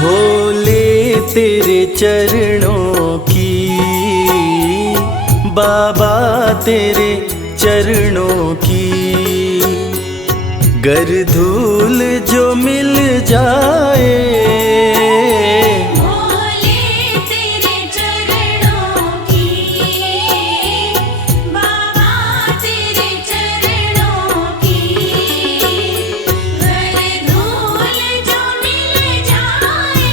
भोले तेरे चरणों की, बाबा तेरे चरणों की, गर धूल जो मिल जाए। भोले तेरे चरणों की, बाबा तेरे चरणों की, गर धूल जो मिल जाए।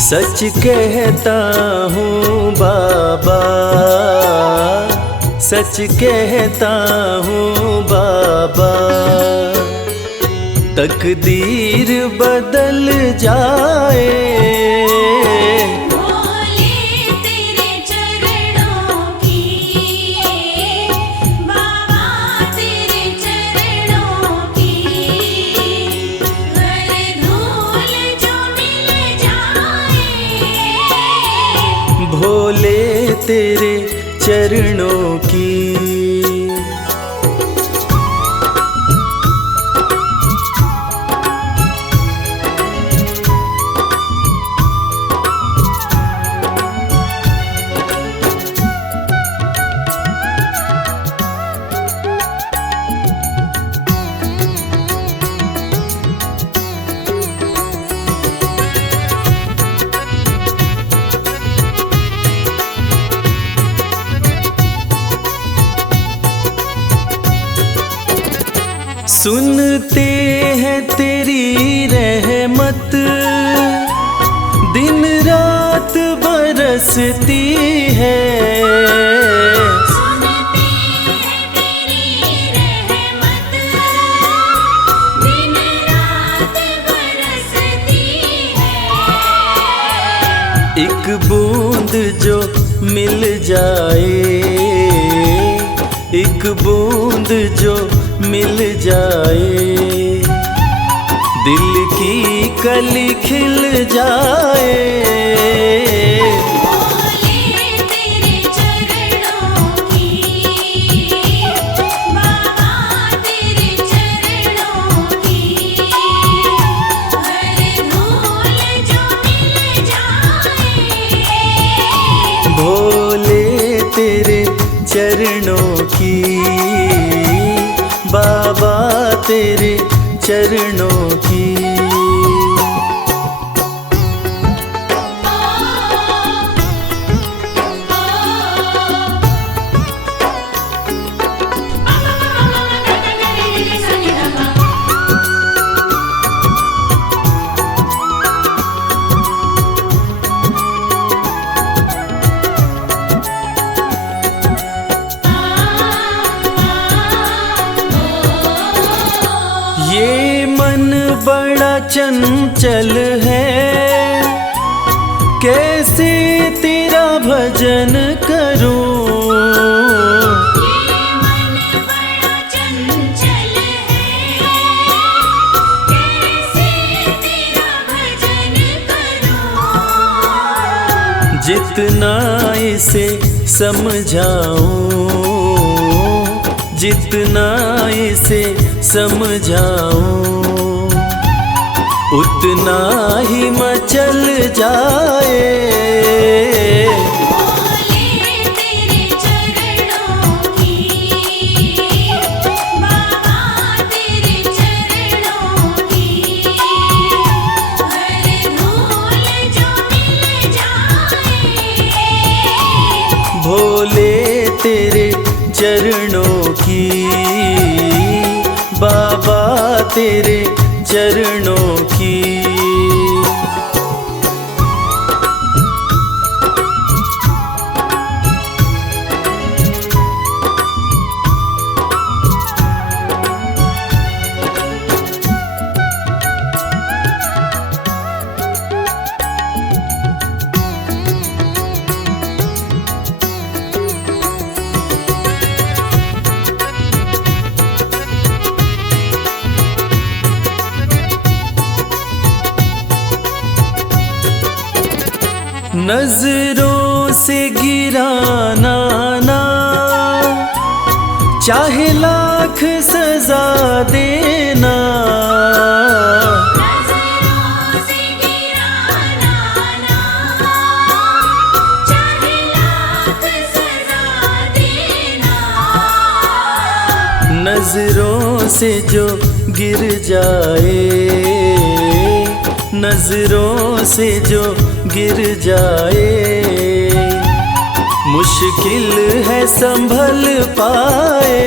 सच कहता हूँ बाबा, सच कहता हूँ बाबा, तकदीर बदल जाए। भोले तेरे चरणों की, बाबा तेरे चरणों की, गर धूल जो मिल जाए। भोले तेरे चरणों की। सुनते हैं तेरी रहमत, दिन रात बरसती है। सुनते हैं तेरी रहमत, दिन रात बरसती है। एक बूंद जो मिल जाए, एक बूंद जो मिल जाए, दिल की कली खिल जाए। भोले तेरे चरणों की, बाबा तेरे चरणों की, गर धूल जो मिल जाए। भोले तेरे चरणों की, बाबा तेरे चरणों की। ये मन बड़ा चंचल है, कैसे तेरा भजन करूं। ये मन बड़ा चंचल है, कैसे तेरा भजन करूं। जितना इसे समझाऊं, जितना इसे समझाऊं, उतना ही मचल जाए। भोले तेरे चरणों की, बाबा तेरे चरणों की, गर धूल जो मिल जाए। भोले तेरे चरणों की, बाबा तेरे चरणों की। नजरों से गिराना ना, चाहे लाख सजा देना। नजरों से नजरों से जो गिर जाए, नजरों से जो गिर जाए, मुश्किल है संभल पाए।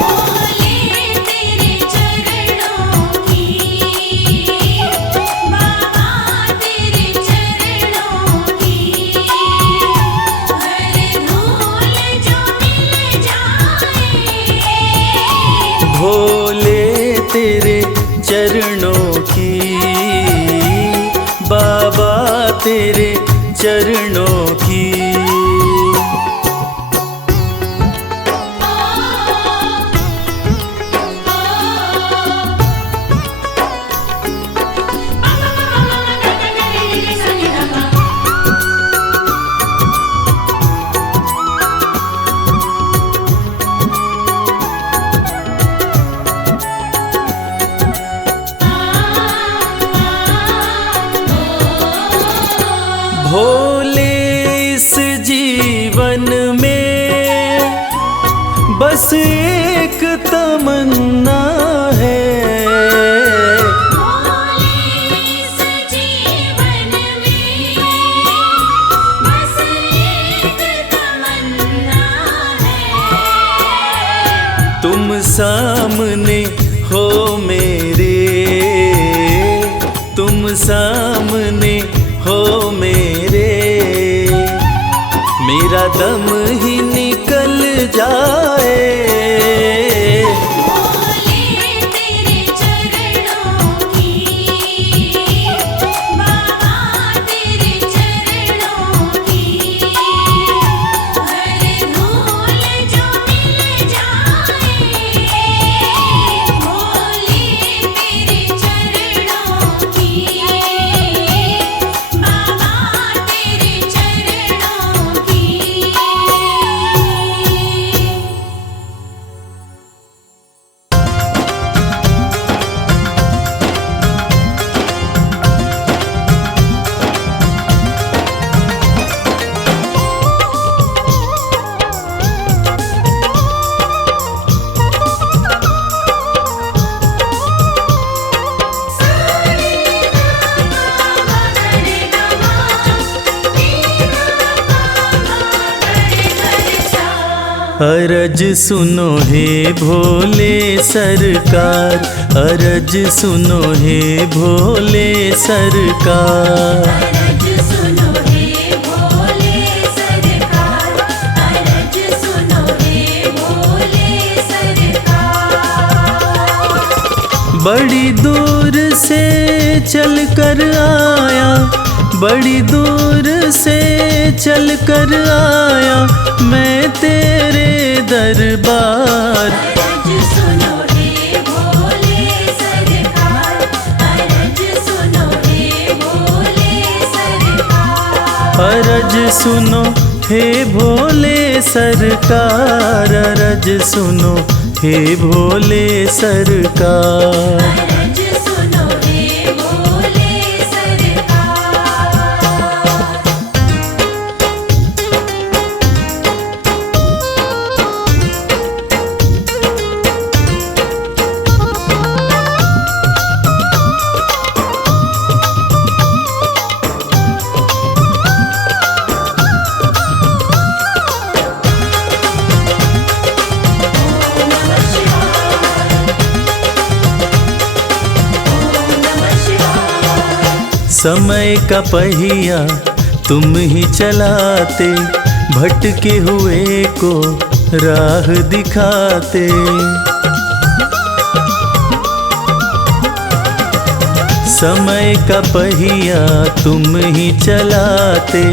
भोले तेरे चरणों की, बाबा तेरे चरणों की, हर धूल जो मिल जाए। भोले तेरे चरणों की, बाबा तेरे चरणों की। भोले इस जीवन में बस एक तमन्ना है, भोले इस जीवन में बस एक तमन्ना है। तुम सामने हो मेरे, तुम सामने हो मेरे, मेरा दम ही निकल जाए। भोले तेरे चरणों की, बाबा तेरे चरणों की, हर धूल जो मिल जाए। भोले तेरे चरणों की, बाबा तेरे चरणों की। अरज सुनो हे भोले सरकार, अरज सुनो हे भोले सरकार। अरज सुनो हे भोले सरकार, अरज सुनो हे भोले सरकार। बड़ी दूर से चल कर आया, बड़ी दूर से चल कर आया मैं तेरे दरबार। अरज सुनो हे भोले सरकार, अरज सुनो हे भोले सरकार। अरज सुनो हे भोले सरकार, अरज सुनो हे भोले सरकार। अरज सुनो हे भोले सरकार। समय का पहिया तुम ही चलाते, भटके हुए को राह दिखाते। समय का पहिया तुम ही चलाते,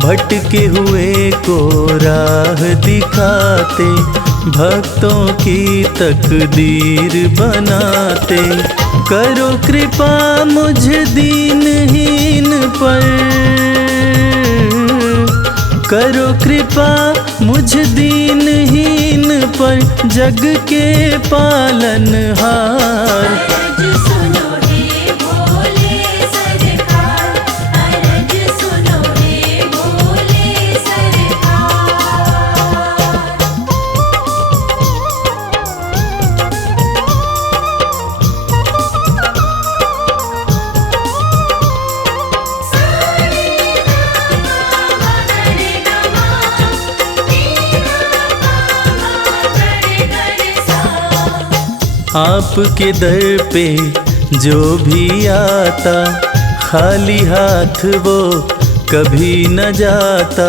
भटके हुए को राह दिखाते। भक्तों की तकदीर बनाते, करो कृपा मुझ दीनहीन पर, करो कृपा मुझ दीनहीन पर, जग के पालनहार। अरज सुनो हे भोले सरकार, अरज सुनो हे भोले सरकार। आपके दर पे जो भी आता, खाली हाथ वो कभी न जाता।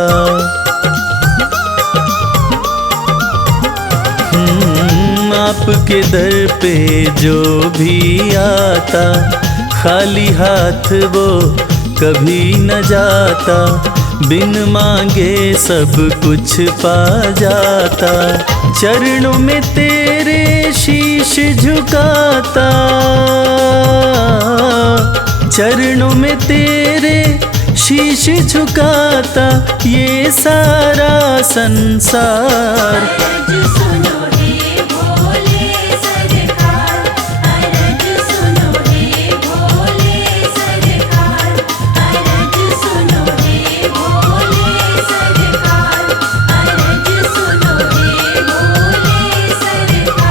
आपके दर पे जो भी आता, खाली हाथ वो कभी न जाता। बिन मांगे सब कुछ पा जाता, चरणों में तेरे शीश झुकाता। चरणों में तेरे शीश झुकाता ये सारा संसार। अरज सुनो हे भोले सरकार, अरज सुनो हे भोले सरकार, अरज सुनो हे भोले सरकार, अरज सुनो हे भोले सरकार।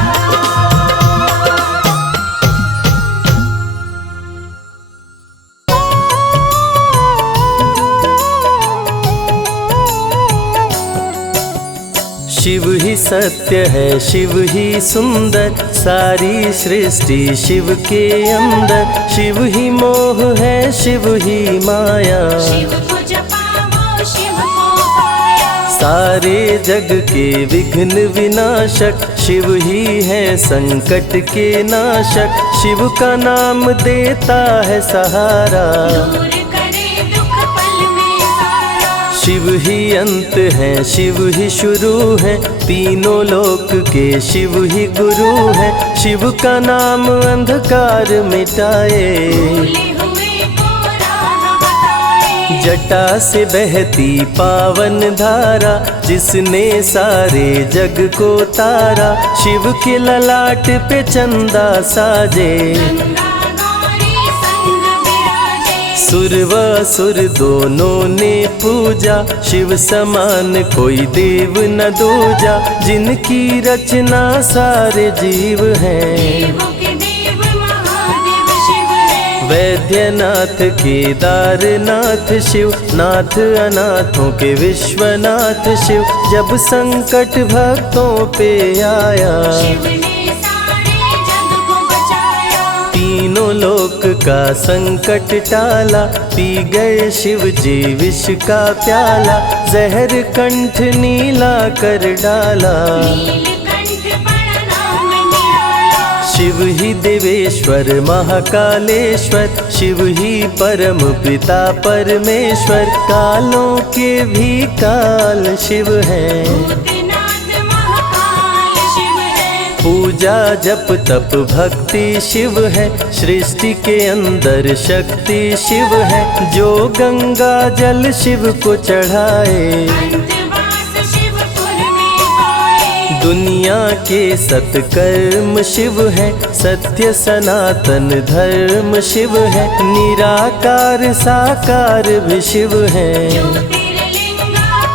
शिव ही सत्य है, शिव ही सुंदर, सारी सृष्टि शिव के अंदर। शिव ही मोह है, शिव ही माया, शिव को जपाओ शिव को पाया। सारे जग के विघ्न विनाशक, शिव ही है संकट के नाशक। शिव का नाम देता है सहारा, दूर करे दुख पल में सारा। शिव ही अंत है, शिव ही शुरू है, तीनों लोक के शिव ही गुरु है। शिव का नाम अंधकार मिटाए, भूले हुए को राह बताए। जटा से बहती पावन धारा, जिसने सारे जग को तारा। शिव के ललाट पे चंदा साजे, गंगा गौरी संग विराजे। सुर व असुर दोनों ने पूजा, शिव समान कोई देव न दूजा। जिनकी रचना सारे जीव हैं, देवों के देव महादेव शिव है। वैद्यनाथ केदारनाथ शिव, नाथ अनाथों के विश्वनाथ शिव। जब संकट भक्तों पे आया, शिव ने सारे जग को बचाया। तीनों लोक का संकट टाला, पी गए शिव जी विष का प्याला। जहर कंठ नीला कर डाला, नीलकंठ बड़ा नाम निराला। शिव ही देवेश्वर महाकालेश्वर, शिव ही परम पिता परमेश्वर। कालों के भी काल शिव हैं, भूतनाथ महाकाल शिव है। पूजा जप तप भक्ति शिव है, सृष्टि के अंदर शक्ति शिव है। जो गंगा जल शिव को चढ़ाए, अंतवास शिवपुर में पाए। दुनिया के सत्कर्म शिव है, सत्य सनातन धर्म शिव है। निराकार साकार भी शिव है, ज्योतिर्लिंगाकार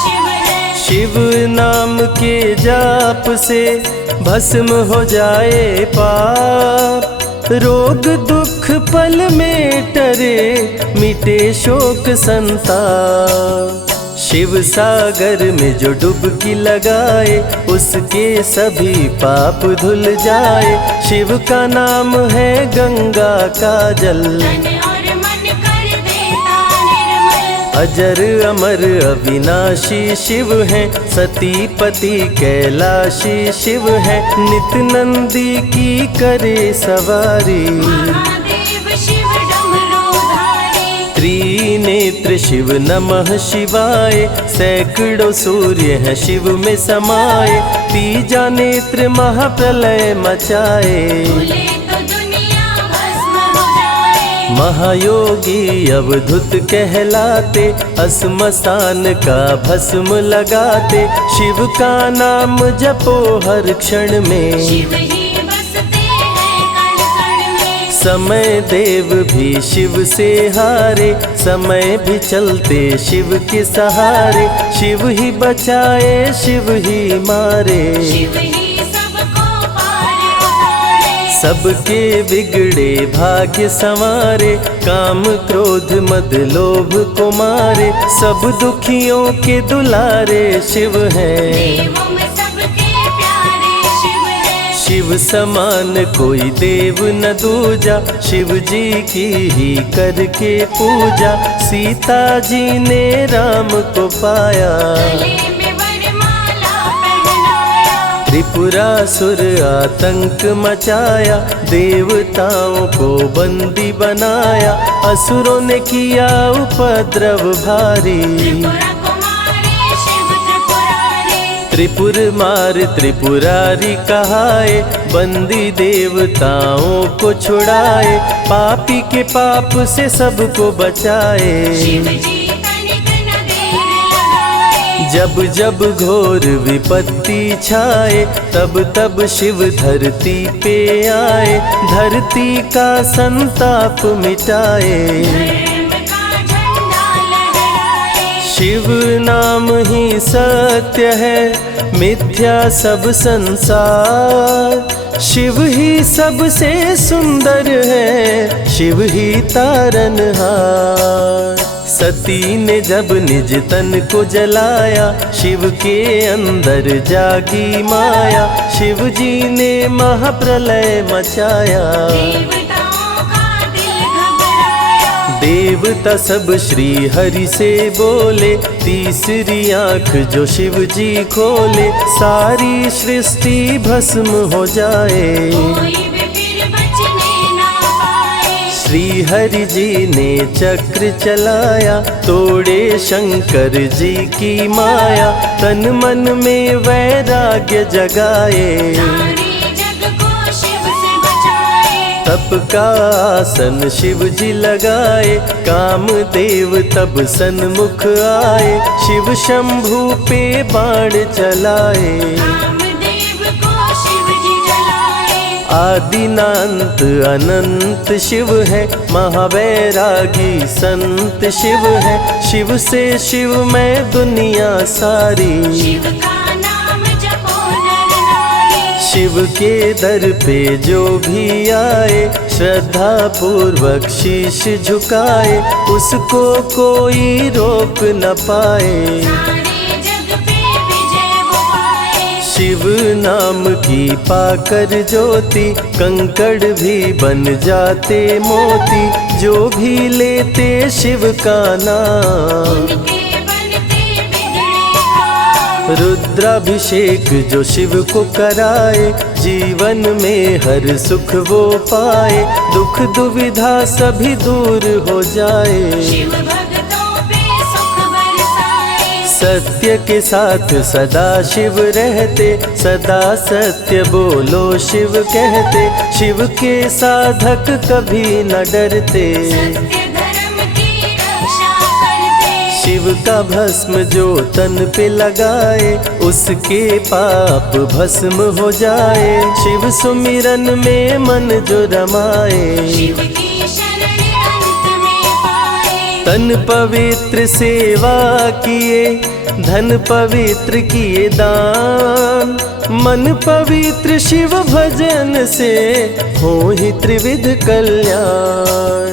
शिव है। शिव नाम के जाप से भस्म हो जाए पाप। रोग दुख पल में टरे, मिटे शोक संताप। शिव सागर में जो डुबकी लगाए, उसके सभी पाप धुल जाए। शिव का नाम है गंगा का जल, तन और मन कर देता निर्मल। अजर अमर अविनाशी शिव है, सतीपति कैलाशी शिव है। नित नंदी की करे सवारी, महादेव शिव डमरूधारी। त्रिनेत्र शिव नमः शिवाय। सैकड़ों सूर्य हैं शिव में समाये, तीजा नेत्र महाप्रलय मचाए। भूले तो दुनिया भस्म हो जाए। महायोगी अवधूत कहलाते, अस्मशान का भस्म लगाते। शिव का नाम जपो हर क्षण में, शिव ही बसते हैं कण कण में। समय देव भी शिव से हारे, समय भी चलते शिव के सहारे। शिव ही बचाए शिव ही मारे, शिव ही सबको पार उतारे। सबके बिगड़े भाग्य संवारे। काम क्रोध मद लोभ को मारे, सब दुखियों के दुलारे शिव हैं। देवों में सबके प्यारे शिव है। शिव शिव समान कोई देव न दूजा, शिव जी की ही करके पूजा, सीता जी ने राम को पाया। गले में वरमाला पहनाया, त्रिपुरासुर आतंक मचाया, देवताओं को बंदी बनाया, असुरों ने किया उपद्रव भारी। त्रिपुरा कुमारी शिव त्रिपुरारी, त्रिपुर मार त्रिपुरारी कहाए, बंदी देवताओं को छुड़ाए, पापी के पाप से सबको बचाए। शिव जी तनिक न देर लगाए, जब जब घोर विपत्ति छाए, तब तब शिव धरती पे आए, धरती का संताप मिटाए। धर्म का झंडा लहराए, शिव नाम ही सत्य है, मिथ्या सब संसार, शिव ही सबसे सुंदर है, शिव ही तारनहार। सती ने जब निज तन को जलाया, शिव के अंदर जागी माया, शिव जी ने महाप्रलय मचाया। देवताओं का दिल घबराया, देवता सब श्री हरि से बोले, तीसरी आंख जो शिव जी खोले, सारी सृष्टि भस्म हो जाए। कोई भी फिर बचने ना पाए, श्री हरि जी ने चक्र चलाया, तोड़े शंकर जी की माया, तन मन में वैराग्य जगाए। सारे जग को शिव से बचाए, तप का आसन शिव जी लगाए, कामदेव तब सन्मुख आए, शिव शंभू पे बाण चलाए। कामदेव को शिव जी जलाए, आदिनांत अनंत शिव है, महावैरागी संत शिव है, शिव से शिव में दुनिया सारी। शिव का नाम जपो नर नारी, शिव के दर पे जो भी आए, श्रद्धा पूर्वक शीश झुकाए, उसको कोई रोक न पाए। सारे जग पे विजय वो पाए, शिव नाम की पाकर ज्योति, कंकड़ भी बन जाते मोती, जो भी लेते शिव का नाम। उनके बनते बिगड़े काम, रुद्राभिषेक जो शिव को कराए, जीवन में हर सुख वो पाए, दुख दुविधा सभी दूर हो जाए। शिव भक्तों पे सुख बरसाए, सत्य के साथ सदा शिव रहते, सदा सत्य बोलो शिव कहते, शिव के साधक कभी न डरते। सत्य धर्म की रक्षा करते, शिव का भस्म जो तन पे लगाए, उसके पाप भस्म हो जाए, शिव सुमिरन में मन जो रमाए। शिव की शरण अंत में पाए, तन पवित्र सेवा किए, धन पवित्र किए दान, मन पवित्र शिव भजन से हो ही त्रिविध कल्याण।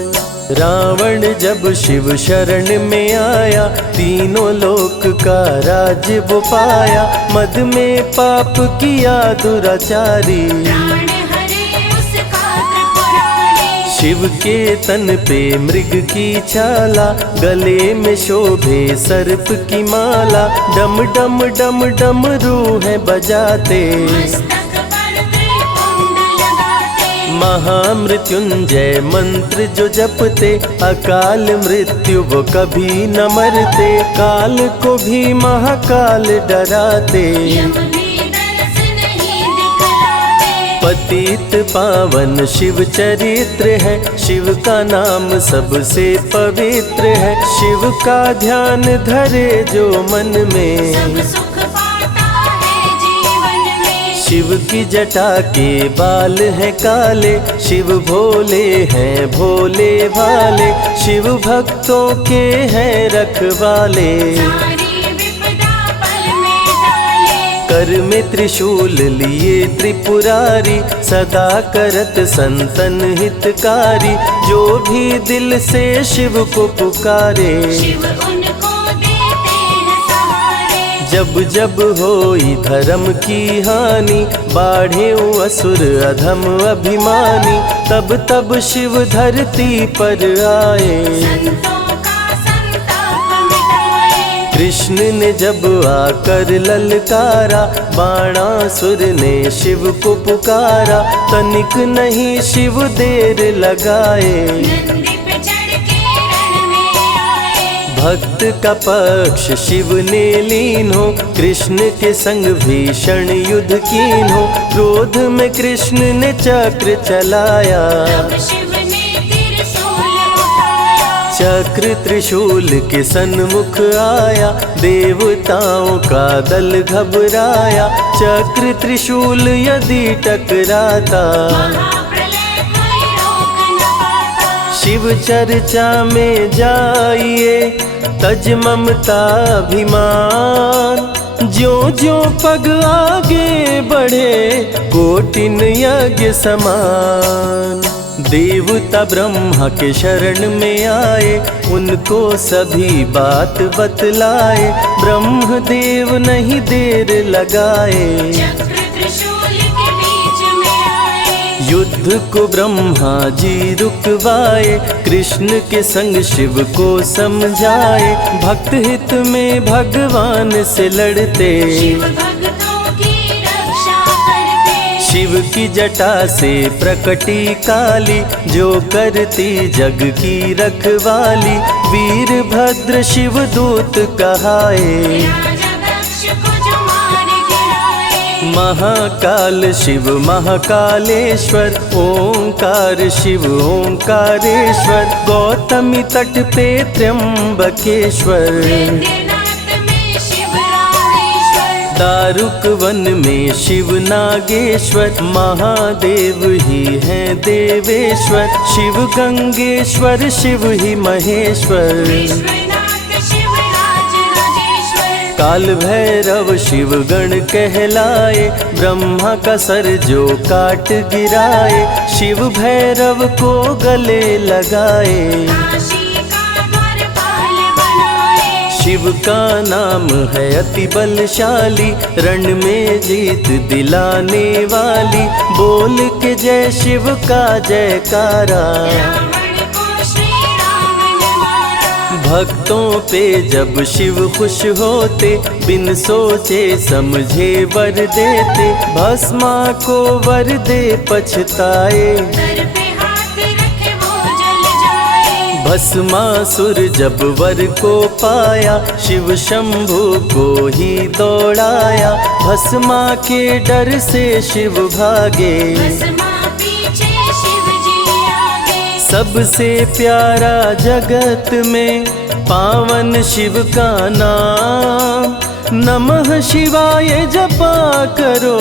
रावण जब शिव शरण में आया, तीनों लोक का राज वो पाया, मद में पाप किया दुराचारी। प्राण हरे उसका त्रिपुरारी, शिव के तन पे मृग की छाला, गले में शोभे सर्प की माला, डम डम डम डम रूहें बजाते, मस्तक पर त्रिपुंड लगाते, महामृत्युंजय मंत्र जो जपते, अकाल मृत्यु वो कभी न मरते, काल को भी महाकाल डराते। यम भी दर्श नहीं दिखलाते, पतित पावन शिव चरित्र है, शिव का नाम सबसे पवित्र है, शिव का ध्यान धरे जो मन में, सब सुख पाता है जीवन में। शिव की जटा के बाल हैं काले, शिव भोले हैं भोले भाले, शिव भक्तों के हैं रखवाले। सारी विपदा पल में टाले, कर में त्रिशूल लिए त्रिपुरारी, सदा करत संतन हितकारी, जो भी दिल से शिव को पुकारे। शिव उनको देते हैं सहारे, जब जब होई धर्म की हानि, बाढ़े असुर अधम अभिमानी, तब तब शिव धरती पर आए। संतों का संताप मिटाए। कृष्ण ने जब आकर ललकारा, बाणासुर ने शिव को पुकारा, तनिक नहीं शिव देर लगाए। नंदी पे चढ़ के रण में आए। भक्त का पक्ष शिव ने लीन हो, कृष्ण के संग भीषण युद्ध कीन हो। क्रोध में कृष्ण ने चक्र चलाया, तब शिव ने त्रिशूल उठाया। चक्र त्रिशूल के सन्मुख आया, देवताओं का दल घबराया। चक्र त्रिशूल यदि टकराता, महाप्रलय कोई रोक न पाता। शिव चर्चा में जाइए, तज ममता अभिमान। ज्यों ज्यों पग आगे बढ़े, कोटिन यज्ञ समान। देवता ब्रह्मा के शरण में आए, उनको सभी बात बतलाए। ब्रह्मदेव नहीं देर लगाए, चक्र त्रिशूल के बीच में आए। युद्ध को ब्रह्मा जी रुकवाए। कृष्ण के संग शिव को समझाए, भक्त हित में भगवान से लड़ते। शिव भक्तों की रक्षा करते। शिव की जटा से प्रकटी काली, जो करती जग की रखवाली। वीरभद्र शिव दूत कहाए, राजा दक्ष को जो मार गिराए। महाकाल शिव महाकालेश्वर। ओंकार शिव ओंकारेश्वर। गौतमी तट पे त्र्यंबकेश्वर। वैद्यनाथ में शिव रामेश्वर। दारुक वन में शिव नागेश्वर। महादेव ही हैं देवेश्वर। शिव गंगेश्वर शिव ही महेश्वर। विश्वनाथ शिव राज राजेश्वर। काल भैरव शिव गण कहलाए। ब्रह्मा का सर जो काट गिराए, शिव भैरव को गले लगाए। काशी का द्वारपाल बनाए। शिव का नाम है अति बलशाली, रण में जीत दिलाने वाली। बोल के जय शिव का जयकारा, रावण को श्री राम ने मारा। भक्तों पे जब शिव खुश होते, बिन सोचे समझे वर देते। भस्मा को वर दे पछताए, सर पे हाथ रखे वो जल जाए। भस्मासुर जब वर को पाया, शिव शंभु को ही दौड़ाया। भस्मा के डर से शिव भागे, भस्मा पीछे शिव जी आगे। सबसे प्यारा जगत में पावन शिव का नाम। नमः शिवाय जपा करो,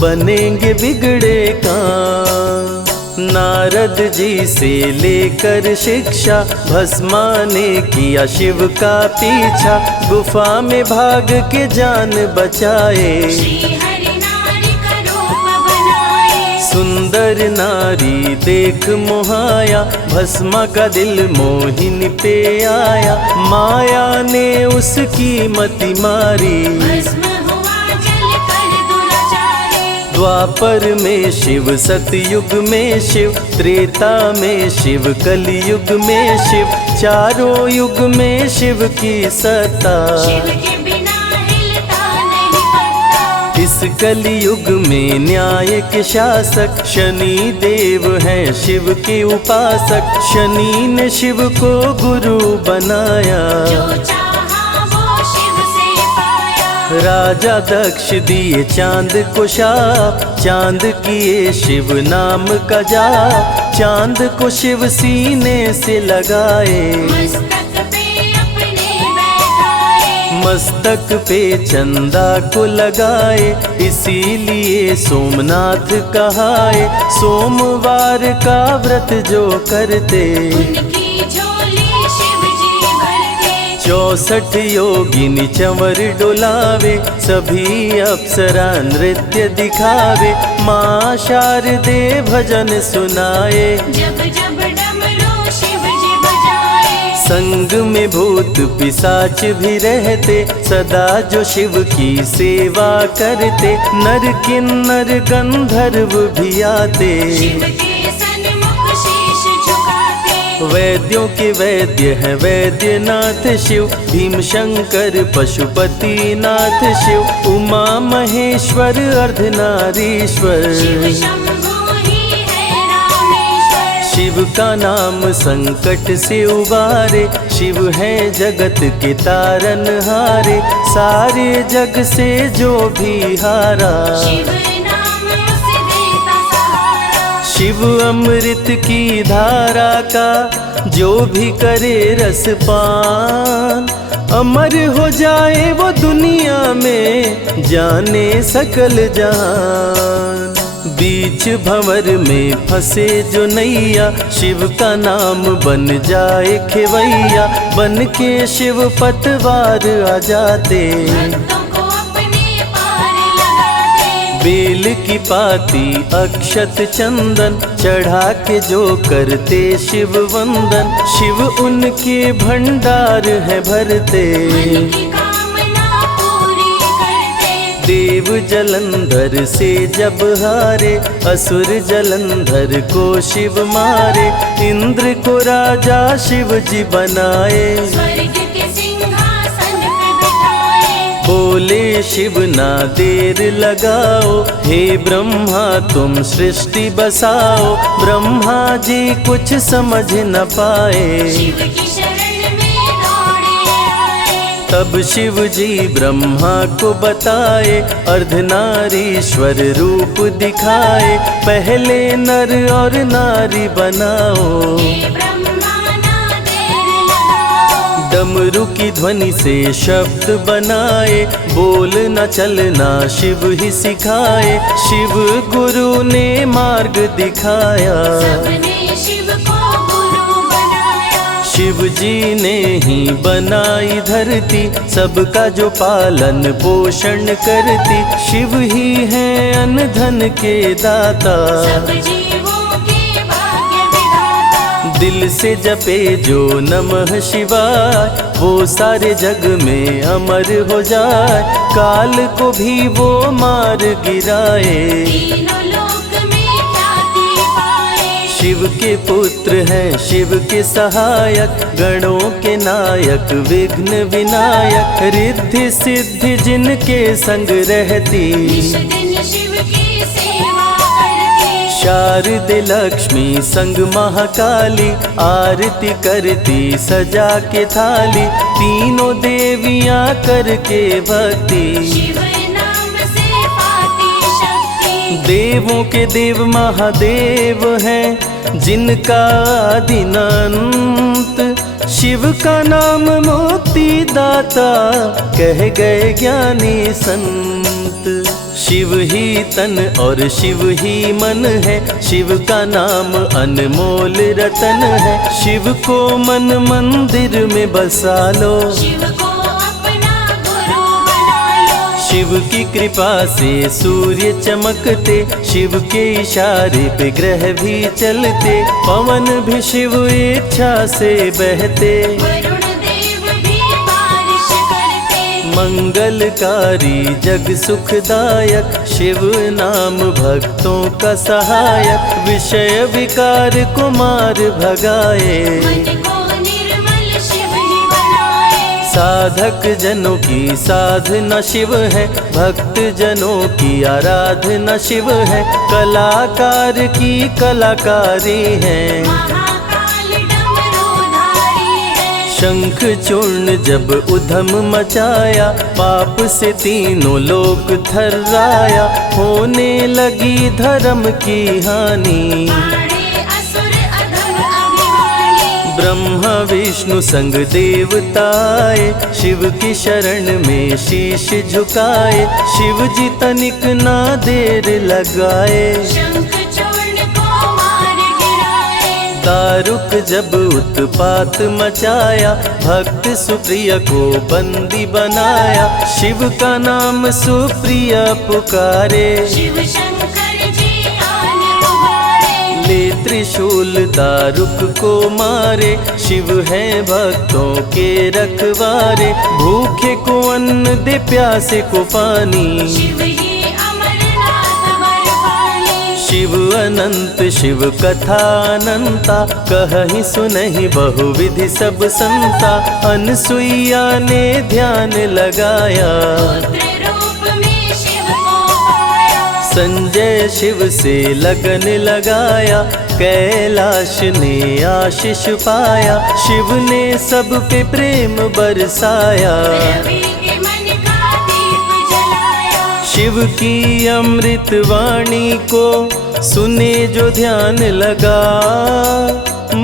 बनेंगे बिगड़े काम। नारद जी से लेकर शिक्षा, भस्मा ने किया शिव का पीछा। गुफा में भाग के जान बचाए, श्री हरि नारी का रूप बनाए। सुंदर नारी देख मोहाया। भस्मा का दिल मोहिनी पे आया, माया ने उसकी मति मारी। भस्म हुआ जल कर दुराचारी। द्वापर में शिव, सतयुग में शिव, त्रेता में शिव, कलयुग में शिव। चारों युग में शिव की सत्ता, शिव के बिना हिलता नहीं पत्ता। इस कलयुग में न्याय के शासक, शनि देव हैं शिव के उपासक। शनि ने शिव को गुरु बनाया, जो चाहा वो शिव से पाया। राजा दक्ष दिए चांद को शाप। चांद किए शिव नाम का जाप, चांद को शिव सीने से लगाए। मस्तक पे अपने बैठाए। मस्तक पे चंदा को लगाए, इसीलिए सोमनाथ कहाए। सोमवार का व्रत जो करते, उनकी झोली शिव जी भरते। 64 योगिनी चंवर डोलावे, सभी अप्सरा नृत्य दिखावे। माँ शारदे भजन सुनाए, जब जब डमरू शिव जी बजाए। संग में भूत पिशाच भी रहते, सदा जो शिव की सेवा करते, नर किन्नर गंधर्व भी आते। शिव के सन्मुख शीश झुकाते, वैद्यों के वैद्य है वैद्यनाथ शिव, भीम शंकर पशुपति नाथ शिव, उमा महेश्वर अर्धनारीश्वर। शिव शंभु ही है रामेश्वर। शिव का नाम संकट से उबारे, शिव है जगत के तारनहारे, सारे जग से जो भी हारा। शिव नाम उसे देता सहारा, शिव अमृत की धारा का जो भी करे रसपान, अमर हो जाए वो दुनिया में जाने सकल जहान। बीच भंवर में फंसे जो नैया, शिव का नाम बन जाए खेवैया, बन के शिव पतवार आ जाते। भक्तों को अपने पार लगाते, बेल की पाती अक्षत चंदन चढ़ा के जो करते शिव वंदन, शिव उनके भंडार है भरते। मन की कामना पूरी करते, देव जलंधर से जब हारे, असुर जलंधर को शिव मारे, इंद्र को राजा शिव जी बनाए। स्वर्ग के सिंहासन पे बिठाए, बोले शिव ना देर लगाओ, हे ब्रह्मा तुम सृष्टि बसाओ। ब्रह्मा जी कुछ समझ न पाए, शिव की शरण में दौड़े आए। तब शिव जी ब्रह्मा को बताए, अर्धनारीश्वर रूप दिखाए, पहले नर और नारी बनाओ। हे ब्रह्मा ना देर लगाओ, डमरू की ध्वनि से शब्द बनाए, बोलना चलना शिव ही सिखाए। शिव गुरु ने मार्ग दिखाया, सबने शिव को गुरु बनाया। शिव जी ने ही बनाई धरती, सबका जो पालन पोषण करती। शिव ही है अन्न धन के दाता, सब जीवों के भाग्य विधाता। दिल से जपे जो नमः शिवाय, वो सारे जग में अमर हो जाए। काल को भी वो मार गिराए, तीनों लोक में ख्याति पाए। शिव के पुत्र हैं शिव के सहायक, गणों के नायक विघ्न विनायक। रिद्धि सिद्धि जिनके संग रहती, निश दिन शिव की सेवा करते। शारदे लक्ष्मी संग महाकाली, आरती करती सजा के थाली। तीनों देवियां करके भक्ति, शिव नाम से पाती शक्ति। देवों के देव महादेव हैं, जिनका आदिनांत। शिव का नाम मुक्ति दाता, कह गए ज्ञानी संत। शिव ही तन और शिव ही मन है, शिव का नाम अनमोल रतन है। शिव को मन मंदिर में बसा लो, शिव को अपना गुरु बना लो। शिव की कृपा से सूर्य चमकते, शिव के इशारे पे ग्रह भी चलते। पवन भी शिव इच्छा से बहते, वरुण देव भी बारिश करते। मंगलकारी जग सुखदायक, शिव नाम भक्तों का सहायक। विषय विकार को मार भगाए, मन को निर्मल शिव ही बनाए। साधक जनों की साधना शिव है, भक्त जनों की आराधना शिव है। कलाकार की कलाकारी है, महाकाल डमरूधारी है। शंख चूर्ण जब उधम मचाया, पाप से तीनों लोक थर्राया। होने लगी धर्म की हानि, पाड़े असुर अधम अभिमानी। ब्रह्मा विष्णु संग देवताए, शिव की शरण में शीश झुकाए। शिव जी तनिक ना देर लगाए, शंख चूर्ण को मार गिराए। दारुक जब उत्पात मचाया, भक्त सुप्रिय को बंदी बनाया। शिव का नाम सुप्रिय पुकारे, शिव शंकर जी आन उबारे। नेत्र त्रिशूल दारुक को मारे, शिव है भक्तों के रखवारे। भूखे को अन्न दे, प्यासे को पानी, शिव ये अमरनाथ बरपाली। शिव अनंत शिव कथा अनंता, कहहि सुनहि बहुविधि सब संता। अनसुईया ने ध्यान लगाया, पुत्र रूप में शिव को पाया। संजय शिव से लगन लगाया, कैलाश ने आशीष पाया। शिव ने सब पे प्रेम बरसाया, रवि के मन का दीप जलाया। शिव की अमृत वाणी को सुने जो ध्यान लगा।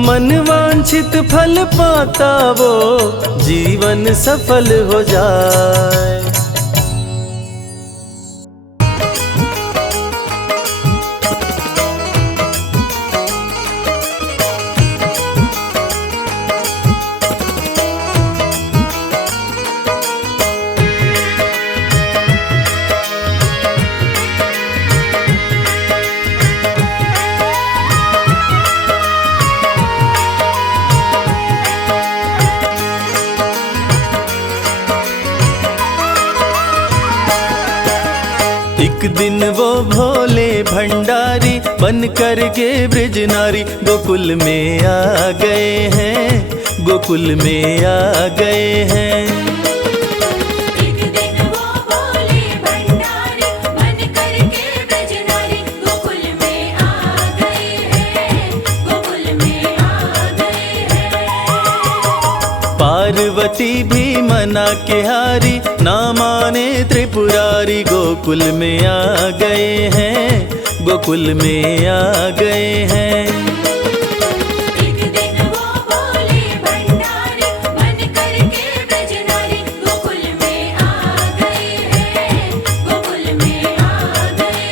मन वांछित फल पाता वो, जीवन सफल हो जाए। एक दिन वो भोले भंडारी बन कर के ब्रज नारी, गोकुल में आ गए हैं, गोकुल में आ गए हैं। एक दिन वो भोले भंडारी बन कर के ब्रज नारी, गोकुल में आ गए हैं, गोकुल में आ गए हैं। पार्वती भी मना के हारी, ना माने त्रिपुरारी। गोकुल में आ गए हैं, गोकुल में आ गए हैं। एक दिन वो भोले भंडारी बन कर के ब्रज नारी, गोकुल में आ गए हैं, गोकुल में आ गए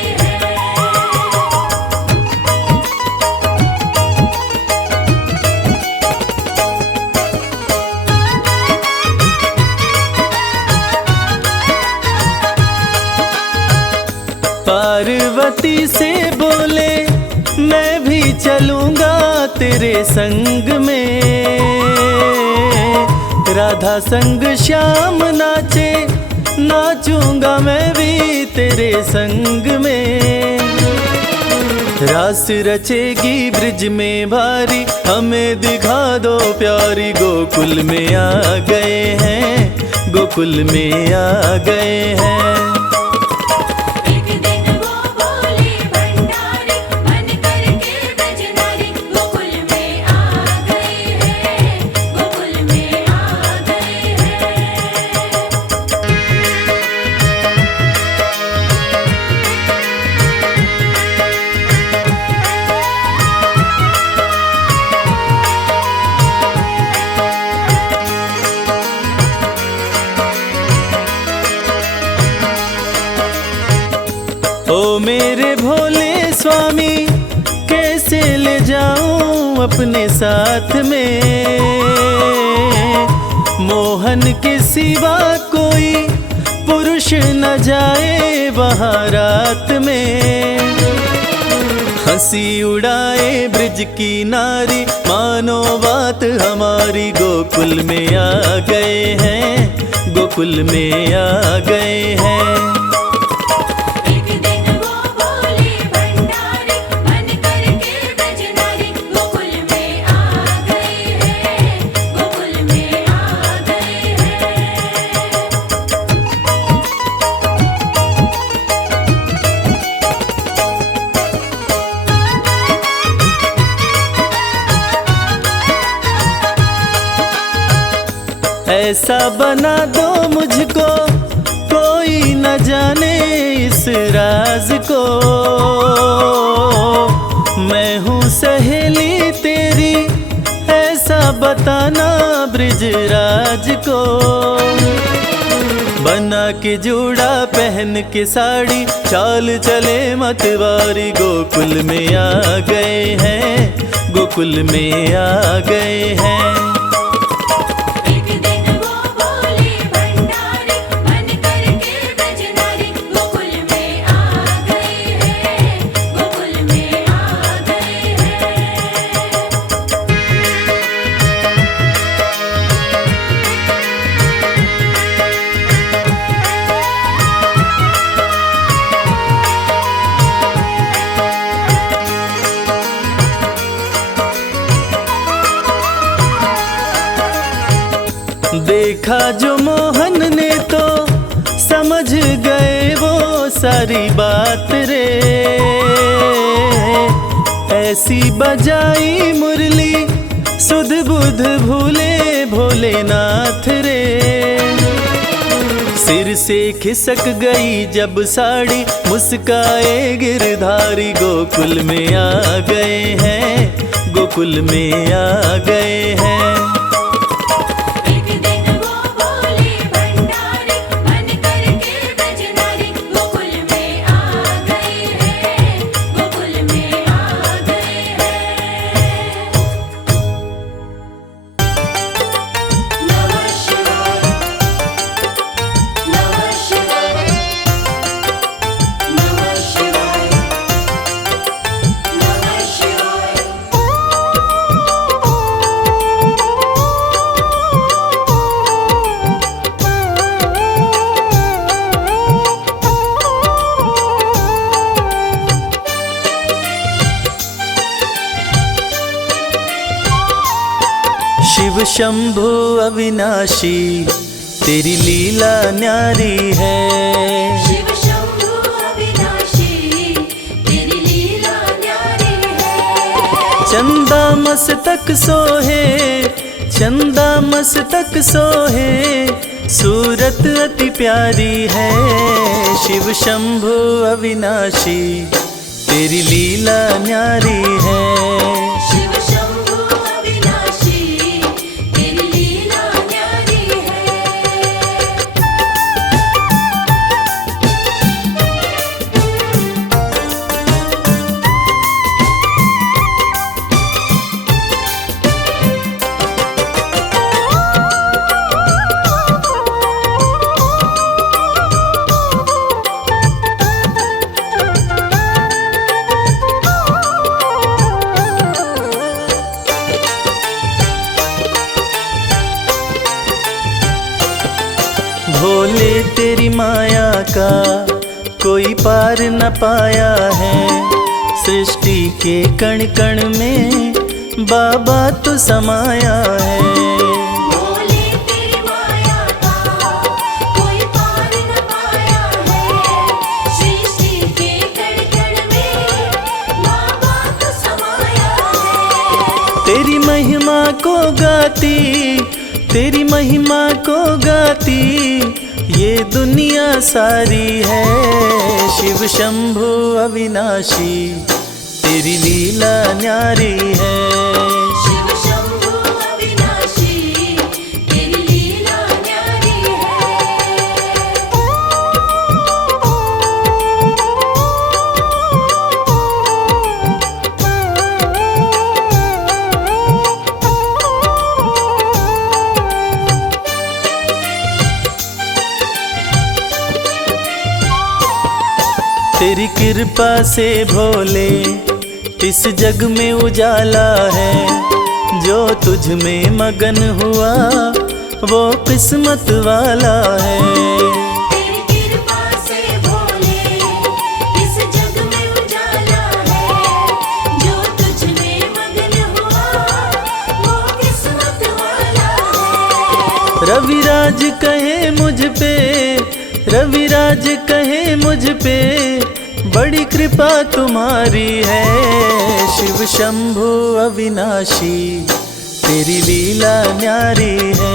पार्वती से बोले, मैं भी चलूंगा तेरे संग में। राधा संग श्याम नाचे, नाचूंगा मैं भी तेरे संग में। रास रचेगी ब्रिज में भारी, हमें दिखा दो प्यारी। गोकुल में आ गए हैं, गोकुल में आ गए हैं। एक दिन वो भोले भंडारी बन कर के ब्रज नारी, गोकुल में आ गए हैं, गोकुल में आ गए हैं। ओ मेरे भोले स्वामी, कैसे ले जाऊं अपने साथ में। मोहन के सिवा कोई पुरुष न जाए वहाँ रात में। हंसी उड़ाए ब्रिज की नारी, मानो बात हमारी। गोकुल में आ गए हैं, गोकुल में आ गए हैं। एक दिन वो भोले भंडारी बन कर के ब्रज नारी, गोकुल में आ गए हैं, गोकुल में आ गए हैं। ऐसा बना दो मुझको, कोई न जाने इस राज को। मैं हूँ सहेली तेरी, ऐसा बताना ब्रिजराज को। बना के जूड़ा पहन के साड़ी, चाल चले मतवारी। गोकुल में आ गए हैं, गोकुल में आ गए हैं। एक दिन वो भोले भंडारी बन कर के ब्रज नारी, गोकुल में आ गए हैं, गोकुल में आ गए हैं। देखा जो मोहन ने तो समझ गए वो सारी बात रे। ऐसी बजाई मुरली सुध बुध भूले भोलेनाथ रे। सिर से खिसक गई जब साड़ी, मुस्काए गिरधारी गोकुल में आ गए हैं, गोकुल में आ गए हैं। एक दिन वो बोले भंडारी, मन करके ब्रजनारी, गोकुल में आ गए हैं, गोकुल में आ गए हैं। नमः शिवाय, नमः शिवाय, नमः शिवाय, नमः शिवाय। शिव शंभु अविनाशी तेरी लीला न्यारी है। शिव शंभु अविनाशी तेरी लीला न्यारी है। चंदा मस्तक सोहे, चंदा मस्तक सोहे, सूरत अति प्यारी है। शिव शंभु अविनाशी तेरी लीला न्यारी है। शिव शंभु अविनाशी तेरी लीला न्यारी है। भोले तेरी माया का कोई पार न पाया है। सृष्टि के कण कण में बाबा तो समाया है। भोले तेरी माया का कोई पार न पाया है। सृष्टि के कण कण में बाबा तो समाया है। तेरी महिमा को गाती, तेरी महिमा को गाती ये दुनिया सारी है। शिव शंभु अविनाशी तेरी लीला न्यारी है। शिव शंभु अविनाशी तेरी लीला न्यारी है। तेरी कृपा से भोले इस जग में उजाला है। जो तुझ में मगन हुआ वो किस्मत वाला है। तेरी कृपा से भोले इस जग में उजाला है। जो तुझ में मगन हुआ वो किस्मत वाला है। रविराज कहे मुझ पे, रविराज कहे मुझ पे बड़ी कृपा तुम्हारी है। शिव शंभु अविनाशी तेरी लीला न्यारी है।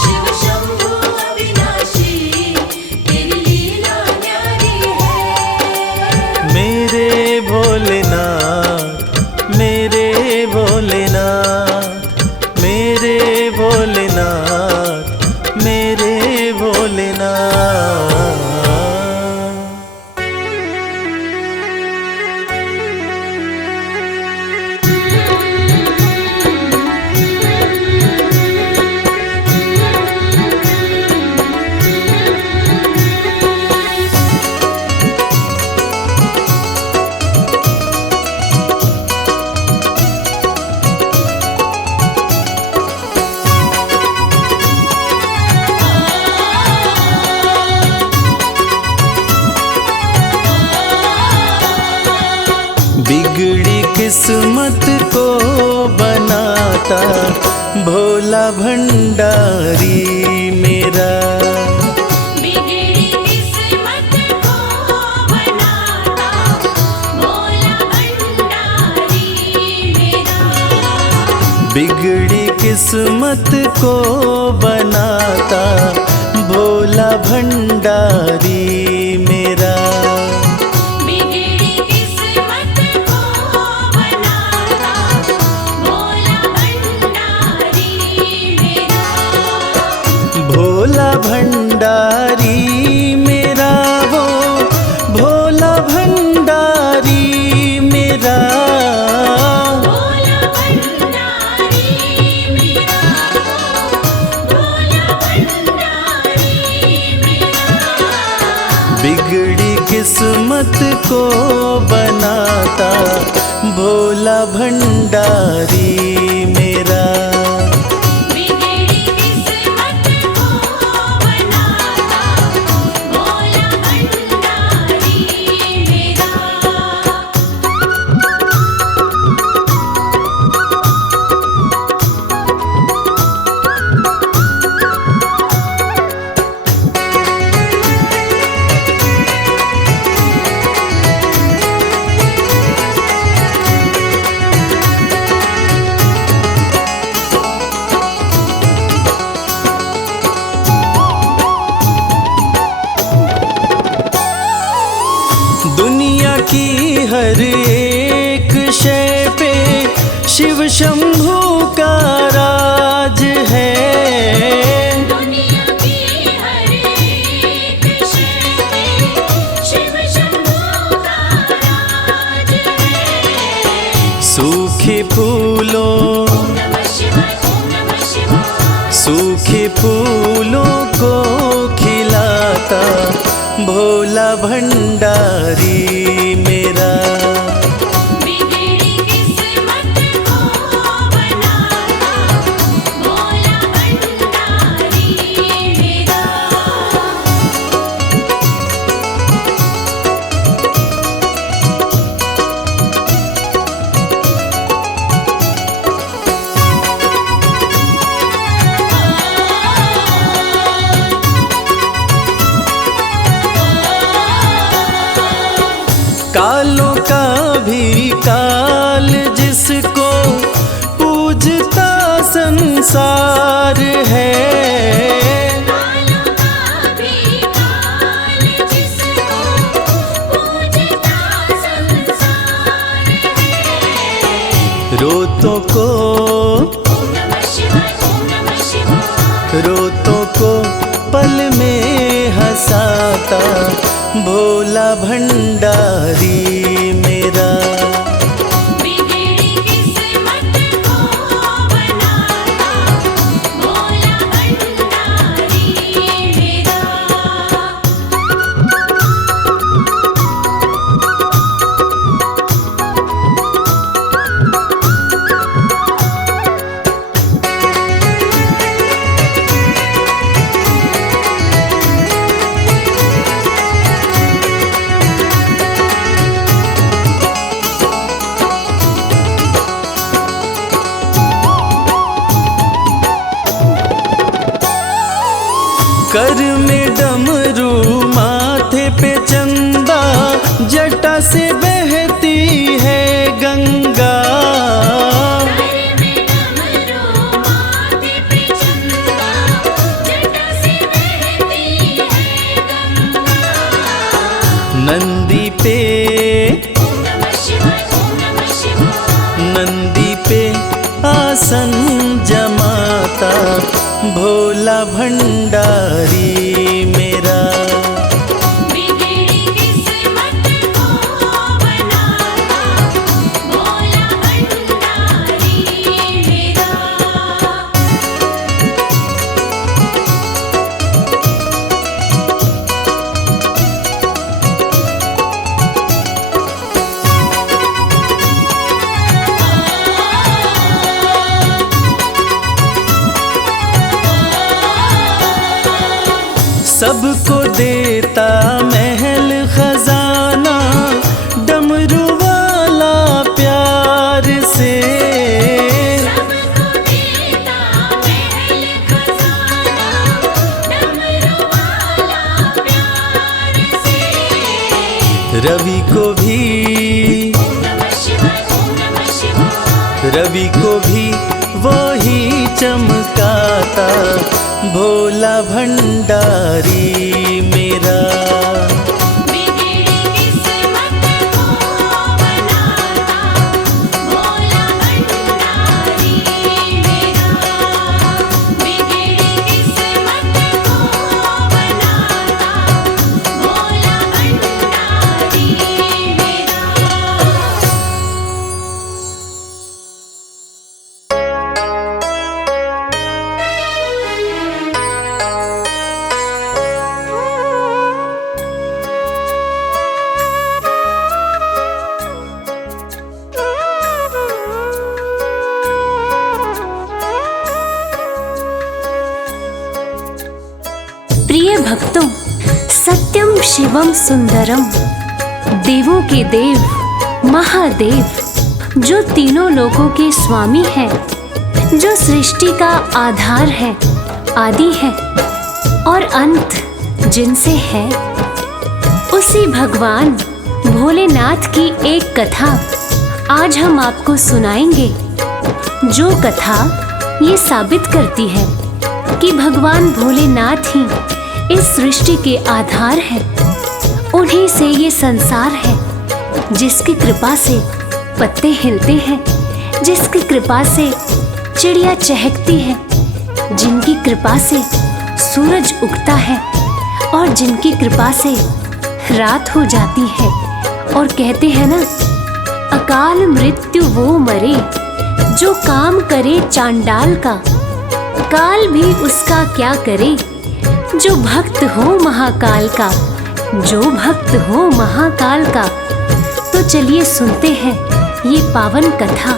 शिव शंभु अविनाशी तेरी लीला न्यारी है। मेरे भोलेनाथ, मेरे भोलेनाथ, मेरे भोलेनाथ, मेरे भोलेनाथ। बिगड़ी किस्मत को बनाता भोला भंडारी मेरा। बिगड़ी किस्मत को बनाता भोला भंडारी मेरा। बिगड़ी किस्मत को बनाता भोला भंडारी मेरा। बिगड़ी किस्मत को बनाता भोला भंडारी मेरा। भोला भंडारी मेरा वो भोला भंडारी मेरा। भोला भंडारी मेरा। भोला भंडारी मेरा। बिगड़ी किस्मत को बनाता भोला भंडारी मेरा। बिगड़ी किस्मत को बनाता भोला भंडारी मेरा। दुनिया की हर एक शय पे शिव शंभू का राज है। दुनिया की हर एक शय पे शिव शंभू का राज है। सूखे फूलों ओम नमः शिवाय। ओम नमः शिवाय। सूखे फूलों को खिलाता भोला भंडारी मेरा। बिगड़ी किस्मत को बनाता भोला भंडारी मेरा। कालों का भी काल जिसको पूजता संसार है। कालों का भी काल जिसको पूजता संसार है। रोतों को ओम नमः शिवाय। ओम नमः शिवाय। रोतों को पल में हंसाता भोला भंडारी मेरा। बिगड़ी किस्मत को बनाता भोला भंडारी मेरा। कर में डमरू माथे पे चंदा जटा से बहती है गंगा। सर में डमरू माथे पे चंदा जटा से बहती है गंगा। नंदी पे ओम नमः शिवाय। ओम नमः शिवाय। नंदी पे आसन जमाता भोला भंडारी मेरा। बिगड़ी किस्मत को बनाता भोला भंडारी मेरा। कवि को भी वो ही चमकाता, भोला भंडारी मेरा। बिगड़ी किस्मत को बनाता, भोला भंडारी मेरा। बिगड़ी किस्मत को बनाता, भोला भंडारी मेरा। प्रिय भक्तों, सत्यम शिवम सुंदरम, देवों के देव महादेव, जो तीनों लोकों के स्वामी हैं, जो सृष्टि का आधार है, आदि है और अंत जिनसे है, उसी भगवान भोलेनाथ की एक कथा आज हम आपको सुनाएंगे, जो कथा ये साबित करती है कि भगवान भोलेनाथ ही इस सृष्टि के आधार है। उन्हीं से ये संसार है, जिसकी कृपा से पत्ते हिलते हैं, जिसकी कृपा से चिड़िया चहकती है, जिनकी कृपा से सूरज उगता है और जिनकी कृपा से रात हो जाती है। और कहते हैं ना, अकाल मृत्यु वो मरे, जो काम करे चांडाल का, काल भी उसका क्या करे, जो भक्त हो महाकाल का, जो भक्त हो महाकाल का। तो चलिए सुनते हैं ये पावन कथा।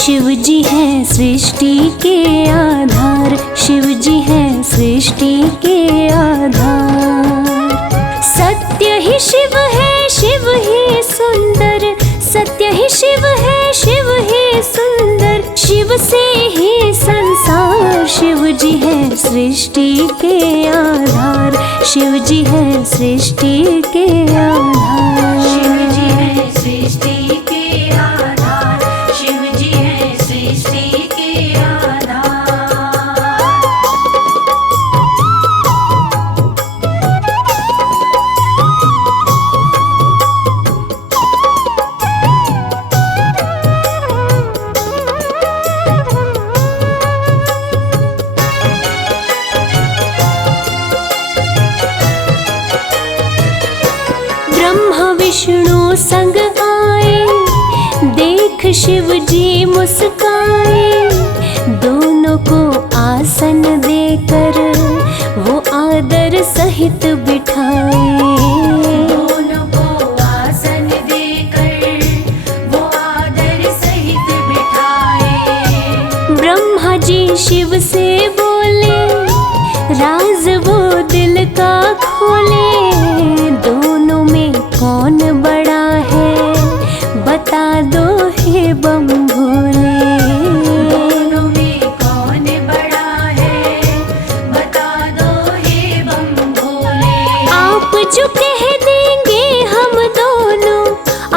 शिव जी हैं सृष्टि के आधार, शिव जी हैं सृष्टि के आधार। सत्य ही शिव है, शिव ही सुंदर, सत्य ही शिव है, शिव ही सुंदर। शिव से ही संसार, शिव जी है सृष्टि के आधार, शिव जी है सृष्टि के आधार। शिव जी है सृष्टि के आधार, शिव जी है सृष्टि के आधार। ब्रह्मा विष्णु संग आए, देख शिव जी मुस्काए, दोनों को आसन देकर वो आदर सहित बिठाए। दोनों को आसन देकर वो आदर सहित बिठाए। ब्रह्मा जी शिव से बोले, राज वो दिल का खोले, दोनों में कौन बड़ा है, बता दो हे बम भोले। दोनों में कौन बड़ा है, बता दो हे बम भोले। आप जो कह देंगे हम दोनों,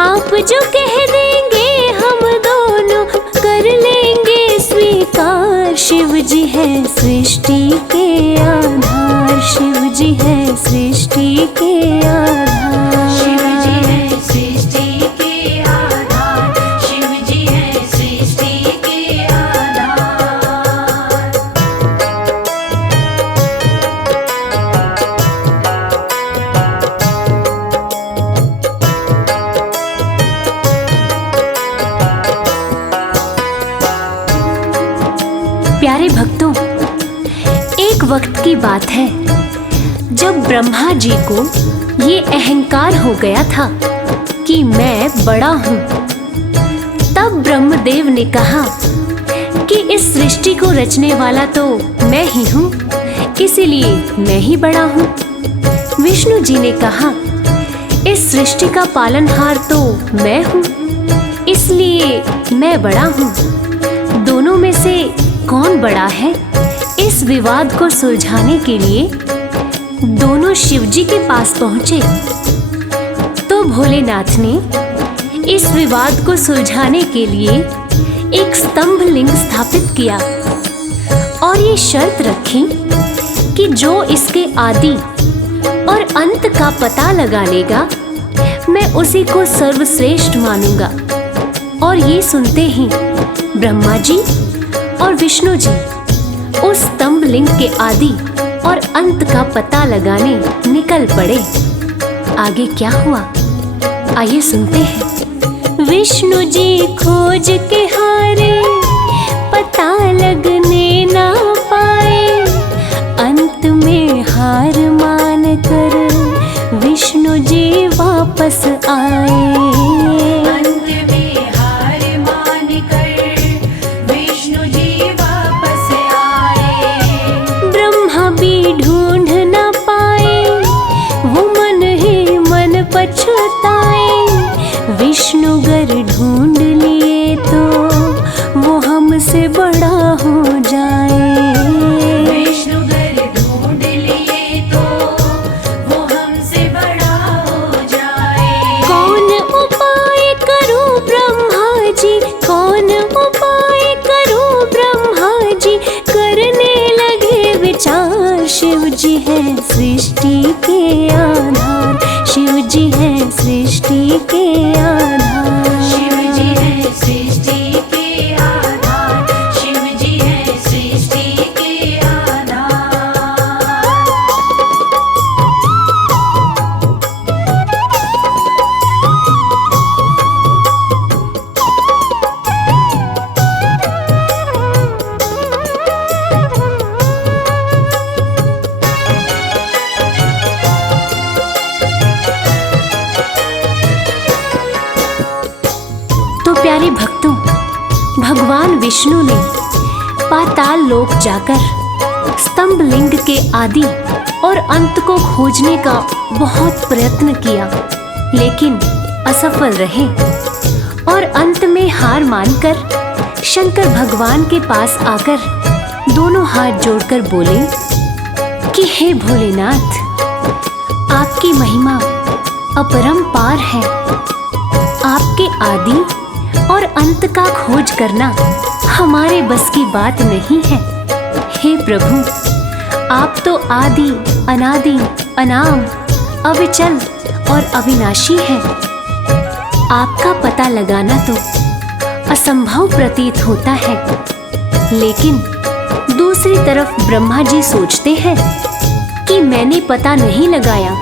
आप जो कह देंगे हम दोनों, कर लेंगे स्वीकार। शिव जी है सृष्टि के आधार, शिव जी है सृष्टि के आधार। शिव जी है सृष्टि के आधार, शिव जी है सृष्टि के आधार। प्यारे भक्तों, एक वक्त की बात है जब ब्रह्मा जी को ये अहंकार हो गया था कि मैं बड़ा हूँ। तब ब्रह्मदेव ने कहा कि इस सृष्टि को रचने वाला तो मैं ही हूँ, इसीलिए मैं ही बड़ा हूँ। विष्णु जी ने कहा, इस सृष्टि का पालनहार तो मैं हूँ, इसलिए मैं बड़ा हूँ। दोनों में से कौन बड़ा है, इस विवाद को सुलझाने के लिए दोनों शिवजी के पास पहुंचे तो भोलेनाथ ने इस विवाद को सुलझाने के लिए एक स्तंभ लिंग स्थापित किया और ये शर्त रखी कि जो इसके आदि और अंत का पता लगा लेगा मैं उसी को सर्वश्रेष्ठ मानूंगा। और ये सुनते ही ब्रह्मा जी और विष्णु जी उस स्तंभ लिंग के आदि और अंत का पता लगाने निकल पड़े। आगे क्या हुआ आइए सुनते हैं। विष्णु जी खोज के हारे पता लगने ना पाए, अंत में हार मान कर विष्णु जी वापस आए। अंत में हार मान कर विष्णु जी वापस आए। ब्रह्मा भी ढूंढ ना पाए, वो मन ही मन पछताए। विष्णु गर ढूंढ लिए तो वो हमसे बड़ा हो जाए। विष्णु गर ढूंढ लिए तो वो हमसे बड़ा हो जाए। कौन उपाय करूं ब्रह्मा जी, कौन उपाय करूं ब्रह्मा जी, करने लगे विचार। शिव जी है सृष्टि के आधार, शिव जी है सृष्टि के आधार। शिव जी है सृष्टि के आधार, शिव जी है सृष्टि के आधार। तो प्यारे भक्तों, भगवान विष्णु ने पाताल लोक जाकर स्तंभ लिंग के आदि और अंत को खोजने का बहुत प्रयत्न किया, लेकिन असफल रहे और अंत में हार मानकर शंकर भगवान के पास आकर दोनों हाथ जोड़कर बोले कि हे भोलेनाथ, आपकी महिमा अपरंपार है। आपके आदि और अंत का खोज करना हमारे बस की बात नहीं है। हे प्रभु, आप तो आदि अनादि अनाम अविचल और अविनाशी हैं। आपका पता लगाना तो असंभव प्रतीत होता है, लेकिन दूसरी तरफ ब्रह्मा जी सोचते हैं कि मैंने पता नहीं लगाया,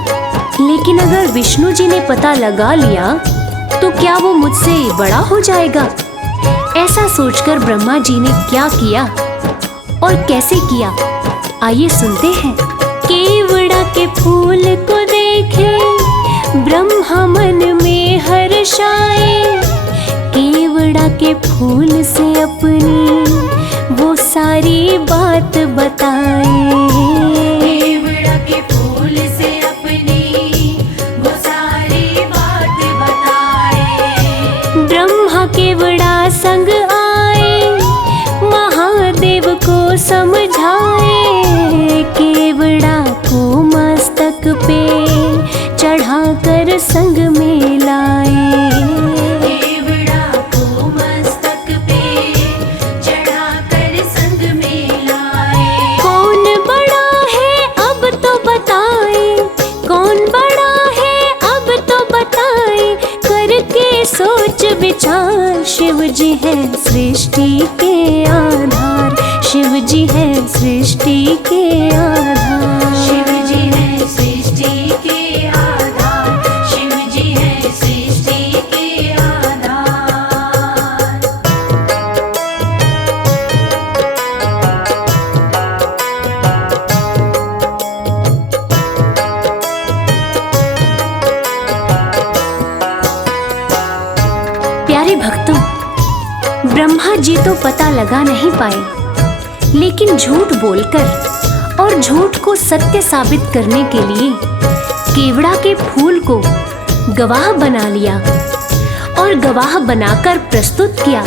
लेकिन अगर विष्णु जी ने पता लगा लिया तो क्या वो मुझसे बड़ा हो जाएगा। ऐसा सोचकर ब्रह्मा जी ने क्या किया और कैसे किया आइए सुनते हैं। केवड़ा के फूल को देखे ब्रह्मा मन में हर्षाए, केवड़ा के फूल से अपनी वो सारी बात बताए। केवड़ा के फूल से अपनी वो सारी बात बताए। ब्रह्मा केवड़ा संग आए, महादेव को समझाए। केवड़ा को मस्तक पे चढ़ाकर संग में लाए। केवड़ा को मस्तक पे चढ़ाकर संग में लाए। कौन बड़ा है अब तो बताए, कौन बड़ा है अब तो बताए। करके सोच विचार, शिव जी है सृष्टि के आधार, शिव जी है सृष्टि के आधार। शिव जी है सृष्टि के आधार, शिव जी है सृष्टि के आधार। प्यारे भक्तों, ब्रह्मा जी तो पता लगा नहीं पाए, लेकिन झूठ बोलकर और झूठ को सत्य साबित करने के लिए केवड़ा के फूल को गवाह बना लिया और गवाह बनाकर प्रस्तुत किया।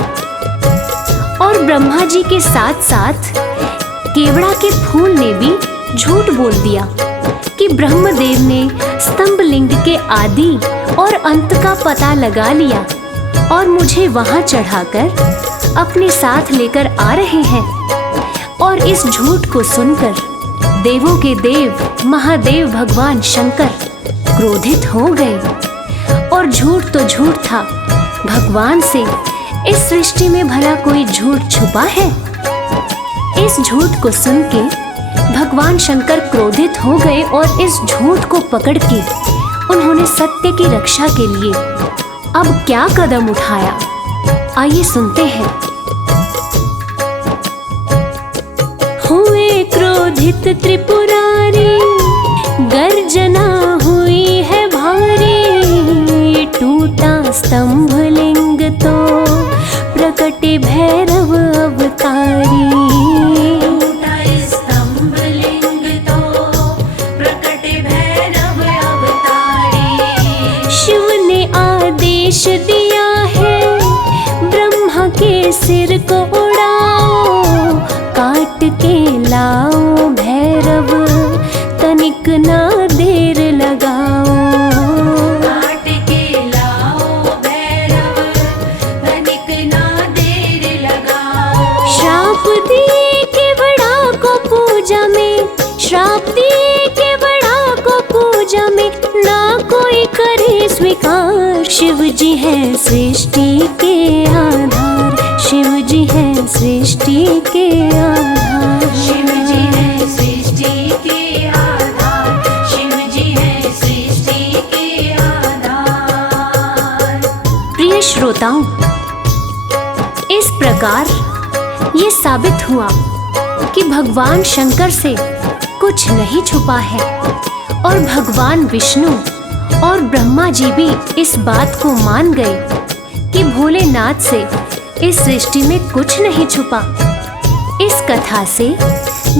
और ब्रह्मा जी के साथ साथ केवड़ा के फूल ने भी झूठ बोल दिया कि ब्रह्मदेव ने स्तंभ लिंग के आदि और अंत का पता लगा लिया और मुझे वहां चढ़ाकर अपने साथ लेकर आ रहे हैं। और इस झूठ को सुनकर देवों के देव महादेव भगवान शंकर क्रोधित हो गए। और झूठ तो झूठ था, भगवान से इस सृष्टि में भला कोई झूठ छुपा है? इस झूठ को सुन के भगवान शंकर क्रोधित हो गए और इस झूठ को पकड़ के उन्होंने सत्य की रक्षा के लिए अब क्या कदम उठाया, आइए सुनते हैं। हुए क्रोधित त्रिपुरारी, गर्जना हुई है भारी, टूटा स्तंभ लिंग तो प्रकटे भैरव अवतारी। आदेश दिया है ब्रह्मा के सिर को उड़ाओ, काट के लाओ भैरव तनिक ना देर लगाओ। काट के लाओ भैरव तनिक ना देर लगाओ। श्राप दिए के बड़ा को पूजा में, श्राप दिए के बड़ा को पूजा में, ना कोई करे स्वीकार। शिव जी है सृष्टि के आधार, शिव जी है सृष्टि के आधार। शिव जी है सृष्टि के आधार, शिव जी है सृष्टि के आधार। प्रिय श्रोताओं, इस प्रकार ये साबित हुआ कि भगवान शंकर से कुछ नहीं छुपा है और भगवान विष्णु और ब्रह्मा जी भी इस बात को मान गए कि भोलेनाथ से इस सृष्टि में कुछ नहीं छुपा। इस कथा से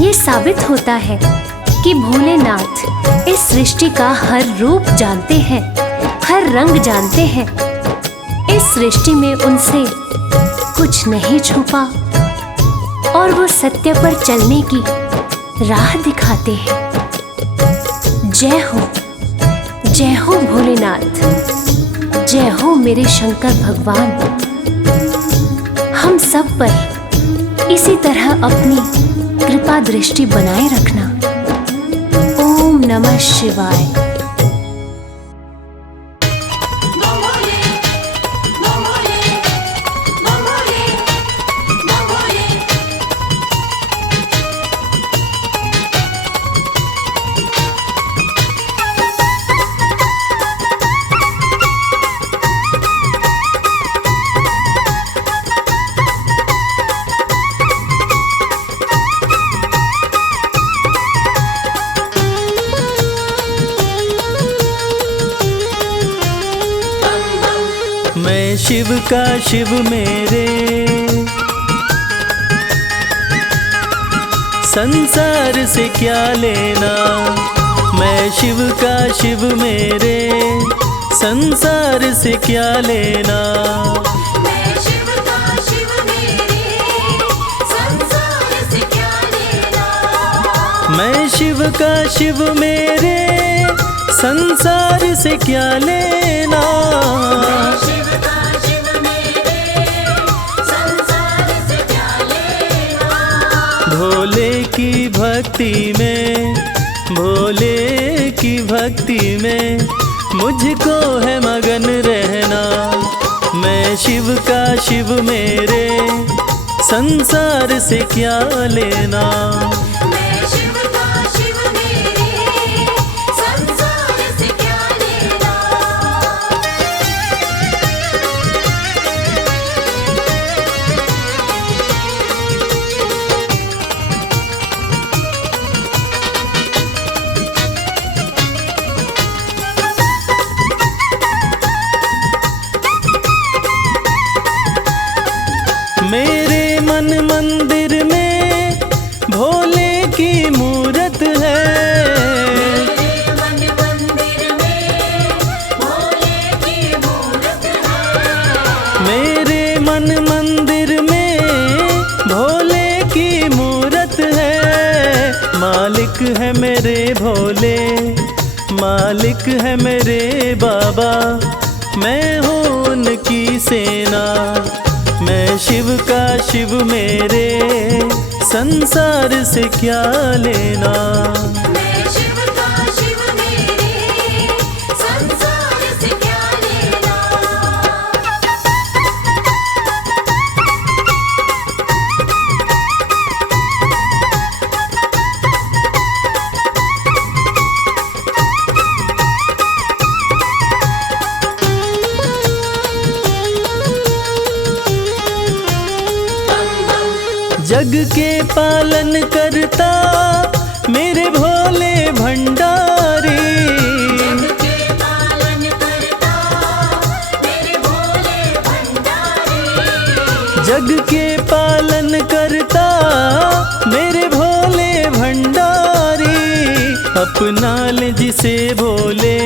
ये साबित होता है कि भोलेनाथ इस सृष्टि का हर रूप जानते हैं, हर रंग जानते हैं। इस सृष्टि में उनसे कुछ नहीं छुपा और वो सत्य पर चलने की राह दिखाते हैं। जय हो, जय हो भोलेनाथ, जय हो मेरे शंकर भगवान। हम सब पर इसी तरह अपनी कृपा दृष्टि बनाए रखना। ओम नमः शिवाय। मैं शिव का शिव मेरे, संसार से क्या लेना। मैं शिव का शिव मेरे, संसार से क्या लेना। मैं शिव का शिव मेरे, संसार से क्या लेना। मैं शिव का शिव मेरे, संसार से क्या लेना। भोले की भक्ति में, भोले की भक्ति में मुझको है मगन रहना। मैं शिव का शिव मेरे, संसार से क्या लेना। मैं शिव का शिव मेरे, संसार से क्या लेना। मेरे मन मंदिर में भोले भोले, मालिक है मेरे बाबा, मैं हूँ उनकी सेना। मैं शिव का शिव मेरे, संसार से क्या लेना। मैं शिव का शिव मेरे, संसार से क्या लेना। जग के पालन करता मेरे भोले भंडारी, जग के पालन करता मेरे भोले भंडारी। जग के पालन करता मेरे भोले भंडारी। अपना ले जिसे भोले,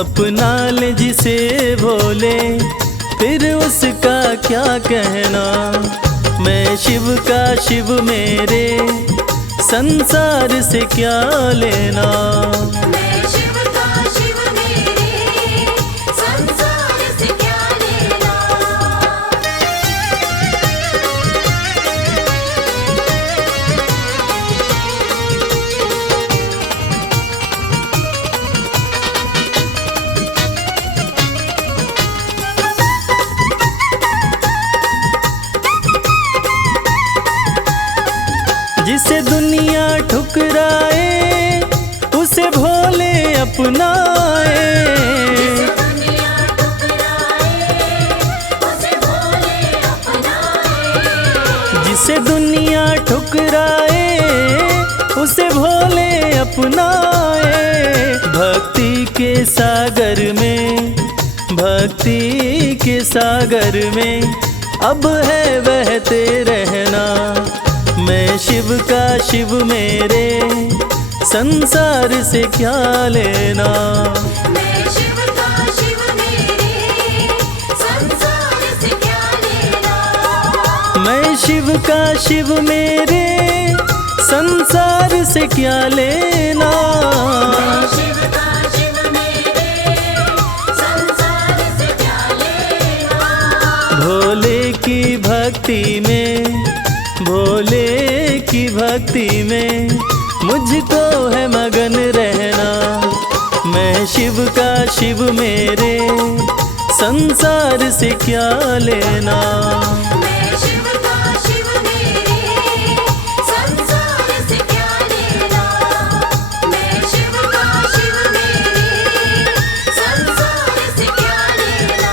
अपना ले जिसे भोले, फिर उसका क्या कहना। मैं शिव का शिव मेरे, संसार से क्या लेना। मैं शिव का शिव मेरे, संसार से क्या लेना। जिसे दुनिया ठुकराए उसे भोले अपनाए। दुनिया ठुकराए उसे भोले अपनाए। जिसे दुनिया ठुकराए उसे भोले अपनाए। भक्ति के सागर में, भक्ति के सागर में अब है बहते रहना। मैं शिव का शिव मेरे, संसार से क्या लेना। मैं शिव का शिव मेरे, संसार से क्या लेना। मैं शिव का शिव मेरे, संसार से क्या लेना। मैं शिव का शिव मेरे, संसार से क्या लेना। भोले की भक्ति में, भोले की भक्ति में मुझको है मगन रहना। मैं शिव का शिव मेरे, संसार से क्या लेना। मैं शिव का शिव मेरे, संसार से क्या लेना। मैं शिव का शिव मेरे, संसार से क्या लेना।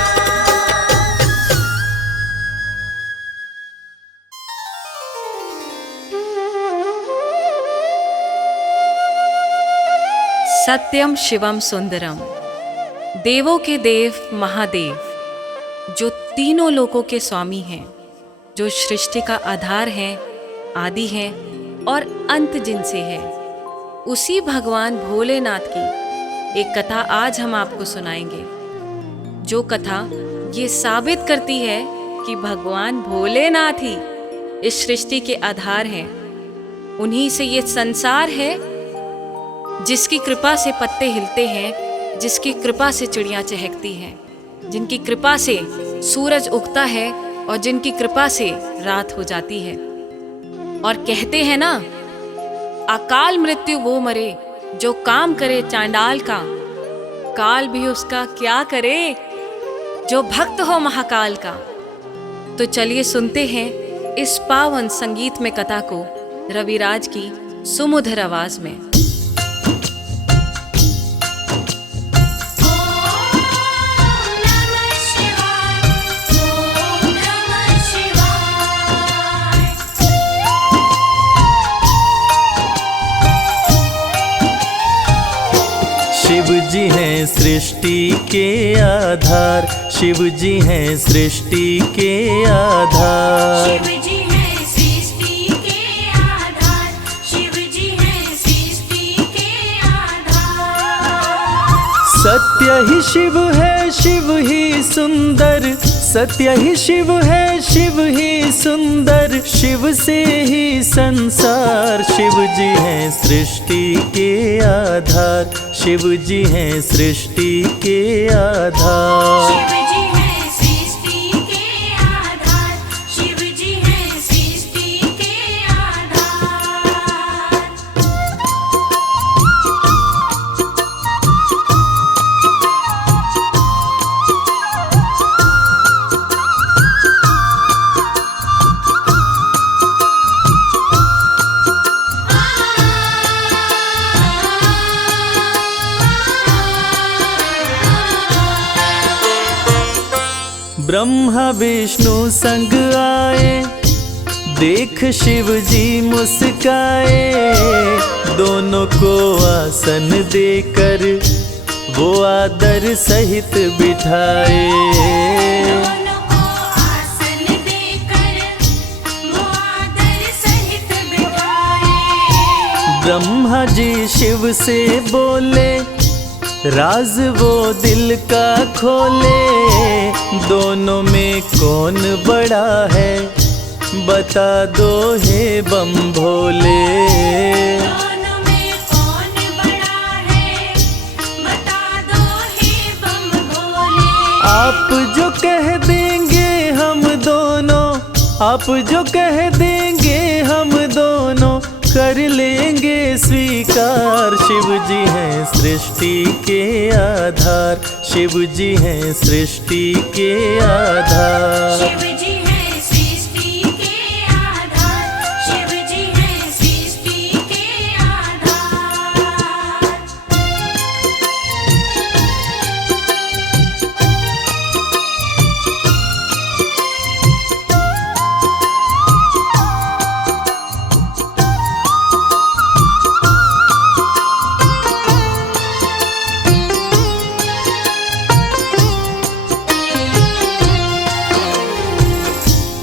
सत्यम शिवम सुंदरम, देवों के देव महादेव, जो तीनों लोकों के स्वामी हैं, जो सृष्टि का आधार हैं, आदि हैं और अंत जिनसे है, उसी भगवान भोलेनाथ की एक कथा आज हम आपको सुनाएंगे। जो कथा ये साबित करती है कि भगवान भोलेनाथ ही इस सृष्टि के आधार हैं। उन्हीं से ये संसार है, जिसकी कृपा से पत्ते हिलते हैं, जिसकी कृपा से चिड़ियाँ चहकती हैं, जिनकी कृपा से सूरज उगता है और जिनकी कृपा से रात हो जाती है। और कहते हैं ना, अकाल मृत्यु वो मरे जो काम करे चांडाल का, काल भी उसका क्या करे जो भक्त हो महाकाल का। तो चलिए सुनते हैं इस पावन संगीत में कथा को रविराज की सुमधुर आवाज में। शिव जी हैं सृष्टि के आधार, शिव जी हैं सृष्टि के आधार। शिव जी हैं सृष्टि के आधार, शिव जी हैं सृष्टि के आधार। सत्य ही शिव है, शिव ही सुंदर, सत्य ही शिव है, शिव ही सुंदर, शिव से ही संसार। शिव जी हैं सृष्टि के आधार, शिव जी हैं सृष्टि के आधार। शिव जी हैं सृष्टि के आधार, शिव जी हैं सृष्टि के आधार। ब्रह्मा विष्णु संग आए, देख शिव जी मुस्काए। दोनों को आसन देकर वो आदर सहित बिठाए। दोनों को आसन देकर वो आदर सहित बिठाए। ब्रह्मा जी शिव से बोले, राज वो दिल का खोले। दोनों में कौन बड़ा है, बता दो हे बम भोले। दोनों में कौन बड़ा है, बता दो हे बम भोले। आप जो कह देंगे हम दोनों, आप जो कह देंगे हम दोनों, कर लेंगे स्वीकार। शिव जी हैं सृष्टि के आधार, शिव जी हैं सृष्टि के आधार। शिव जी हैं सृष्टि के आधार, शिव जी हैं सृष्टि के आधार।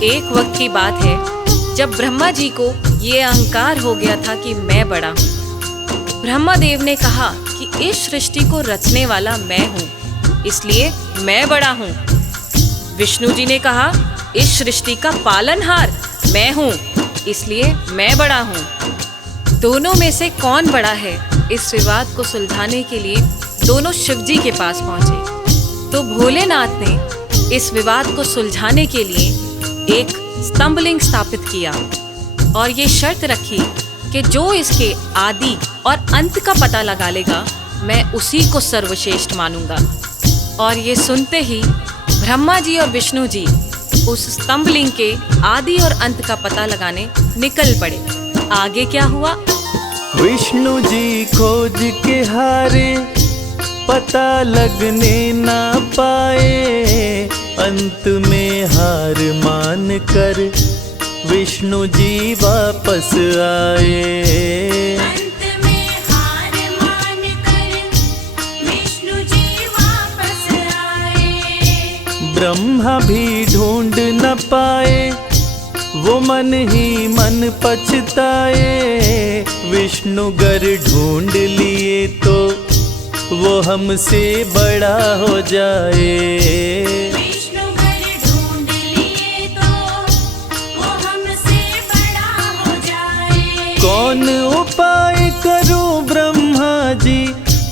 एक वक्त की बात है जब ब्रह्मा जी को ये अहंकार हो गया था कि मैं बड़ा हूँ। ब्रह्मा देव ने कहा कि इस सृष्टि को रचने वाला मैं हूँ, इसलिए मैं बड़ा हूँ। विष्णु जी ने कहा इस सृष्टि का पालनहार मैं हूँ, इसलिए मैं बड़ा हूँ। दोनों में से कौन बड़ा है, इस विवाद को सुलझाने के लिए दोनों शिव जी के पास पहुंचे। तो भोलेनाथ ने इस विवाद को सुलझाने के लिए एक स्तंभलिंग स्थापित किया और ये शर्त रखी कि जो इसके आदि और अंत का पता लगा लेगा, मैं उसी को सर्वश्रेष्ठ मानूंगा। और ये सुनते ही ब्रह्मा जी और विष्णु जी उस स्तंभलिंग के आदि और अंत का पता लगाने निकल पड़े। आगे क्या हुआ? विष्णु जी खोज के हारे, पता लगने ना पाए। अंत में हार मान कर विष्णु जी वापस आए। अंत में हार मान कर विष्णु जी वापस आए। ब्रह्मा भी ढूंढ न पाए, वो मन ही मन पछताए। विष्णु गर ढूंढ लिए तो वो हमसे बड़ा हो जाए। विष्णु गर ढूंढ लिए तो वो हमसे बड़ा हो जाए। कौन उपाय करूं ब्रह्मा जी,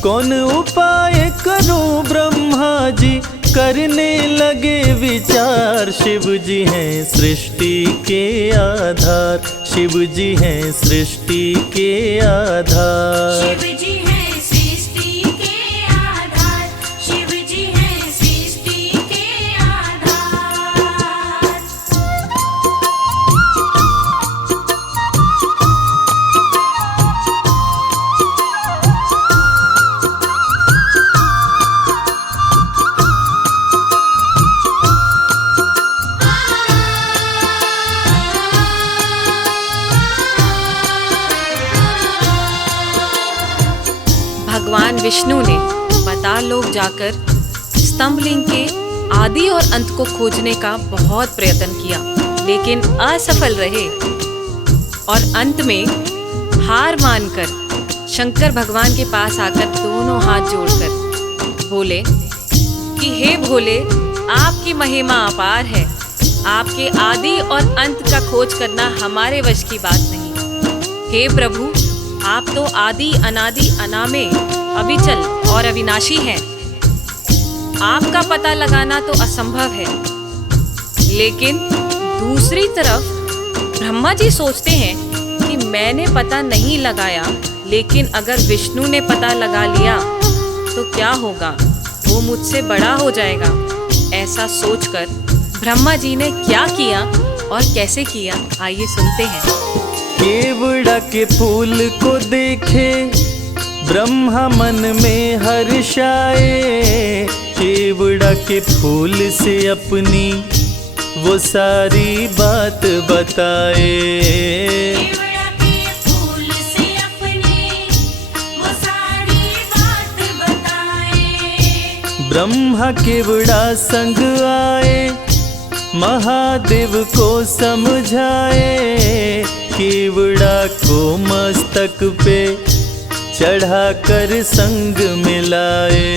कौन उपाय करूं ब्रह्मा जी, करने लगे विचार। शिव जी हैं सृष्टि के आधार, शिव जी हैं सृष्टि के आधार। शिव जी हैं सृष्टि के आधार, शिव जी हैं सृष्टि के आधार। भगवान विष्णु ने पाताल लोक जाकर स्तंभलिंग के आदि और अंत को खोजने का बहुत प्रयत्न किया, लेकिन असफल रहे। और अंत में हार मानकर शंकर भगवान के पास आकर दोनों हाथ जोड़कर बोले कि हे भोले, आपकी महिमा अपार है। आपके आदि और अंत का खोज करना हमारे वश की बात नहीं। हे प्रभु, आप तो आदि अनादि अनामे, अविचल और अविनाशी हैं। आपका पता लगाना तो असंभव है। लेकिन दूसरी तरफ ब्रह्मा जी सोचते हैं कि मैंने पता नहीं लगाया, लेकिन अगर विष्णु ने पता लगा लिया तो क्या होगा, वो मुझसे बड़ा हो जाएगा। ऐसा सोचकर ब्रह्मा जी ने क्या किया और कैसे किया, आइए सुनते हैं। केवड़ा के फूल को देखे ब्रह्मा मन में हर्षाए। केवड़ा के फूल से अपनी वो सारी बात बताए। केवड़ा के फूल से अपनी वो सारी बात बताए। ब्रह्मा केवड़ा संग आए, महादेव को समझाए। केवड़ा को मस्तक पे चढ़ाकर संग मिलाए।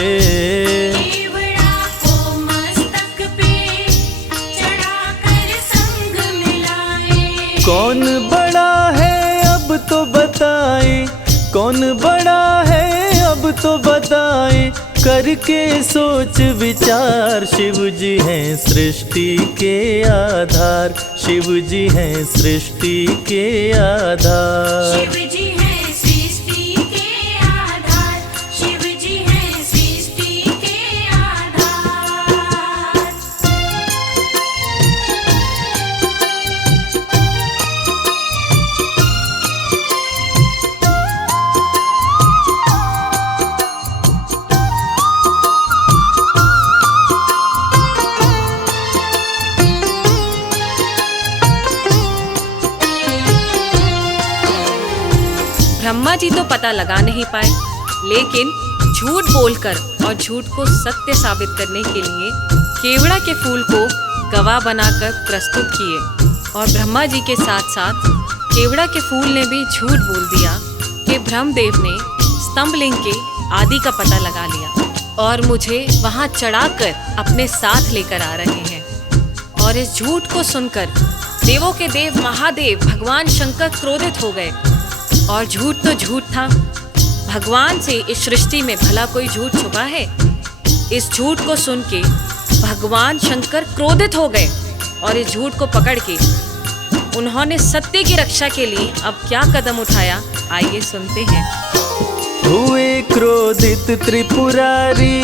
केवड़ा को मस्तक पे चढ़ाकर संग मिलाए। कौन बड़ा है अब तो बताए, कौन बड़ा है अब तो बताए। करके सोच विचार, शिव जी हैं सृष्टि के आधार। शिव जी हैं सृष्टि के आधार। शिव जी है सृष्टि के आधार। शिव जी है सृष्टि के आधार। ब्रह्मा जी तो पता लगा नहीं पाए, लेकिन झूठ बोलकर और झूठ को सत्य साबित करने के लिए केवड़ा के फूल को गवाह बनाकर प्रस्तुत किए। और ब्रह्मा जी के साथ साथ केवड़ा के फूल ने भी झूठ बोल दिया कि ब्रह्मदेव ने स्तंभलिंग के आदि का पता लगा लिया और मुझे वहां चढ़ाकर अपने साथ लेकर आ रहे हैं। और इस झूठ को सुनकर देवों के देव महादेव भगवान शंकर क्रोधित हो गए। और झूठ तो झूठ था, भगवान से इस सृष्टि में भला कोई झूठ छुपा है। इस झूठ को सुन के भगवान शंकर क्रोधित हो गए और इस झूठ को पकड़ के उन्होंने सत्य की रक्षा के लिए अब क्या कदम उठाया, आइए सुनते हैं। हुए क्रोधित त्रिपुरारी,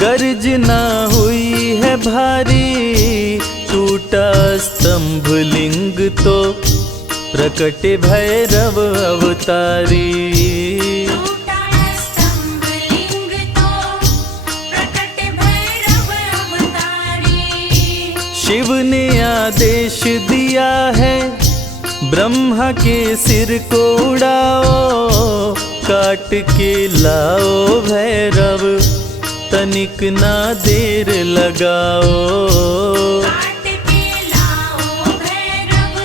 गर्जना हुई है भारी। टूटा स्तंभ लिंग तो प्रकटे भैरव अवतारी। टूटा स्तंभ लिंग तो प्रकट भैरव अवतारी। शिव ने आदेश दिया है, ब्रह्मा के सिर को उड़ाओ। काट के लाओ भैरव, तनिक ना देर लगाओ। काट के लाओ भैरव,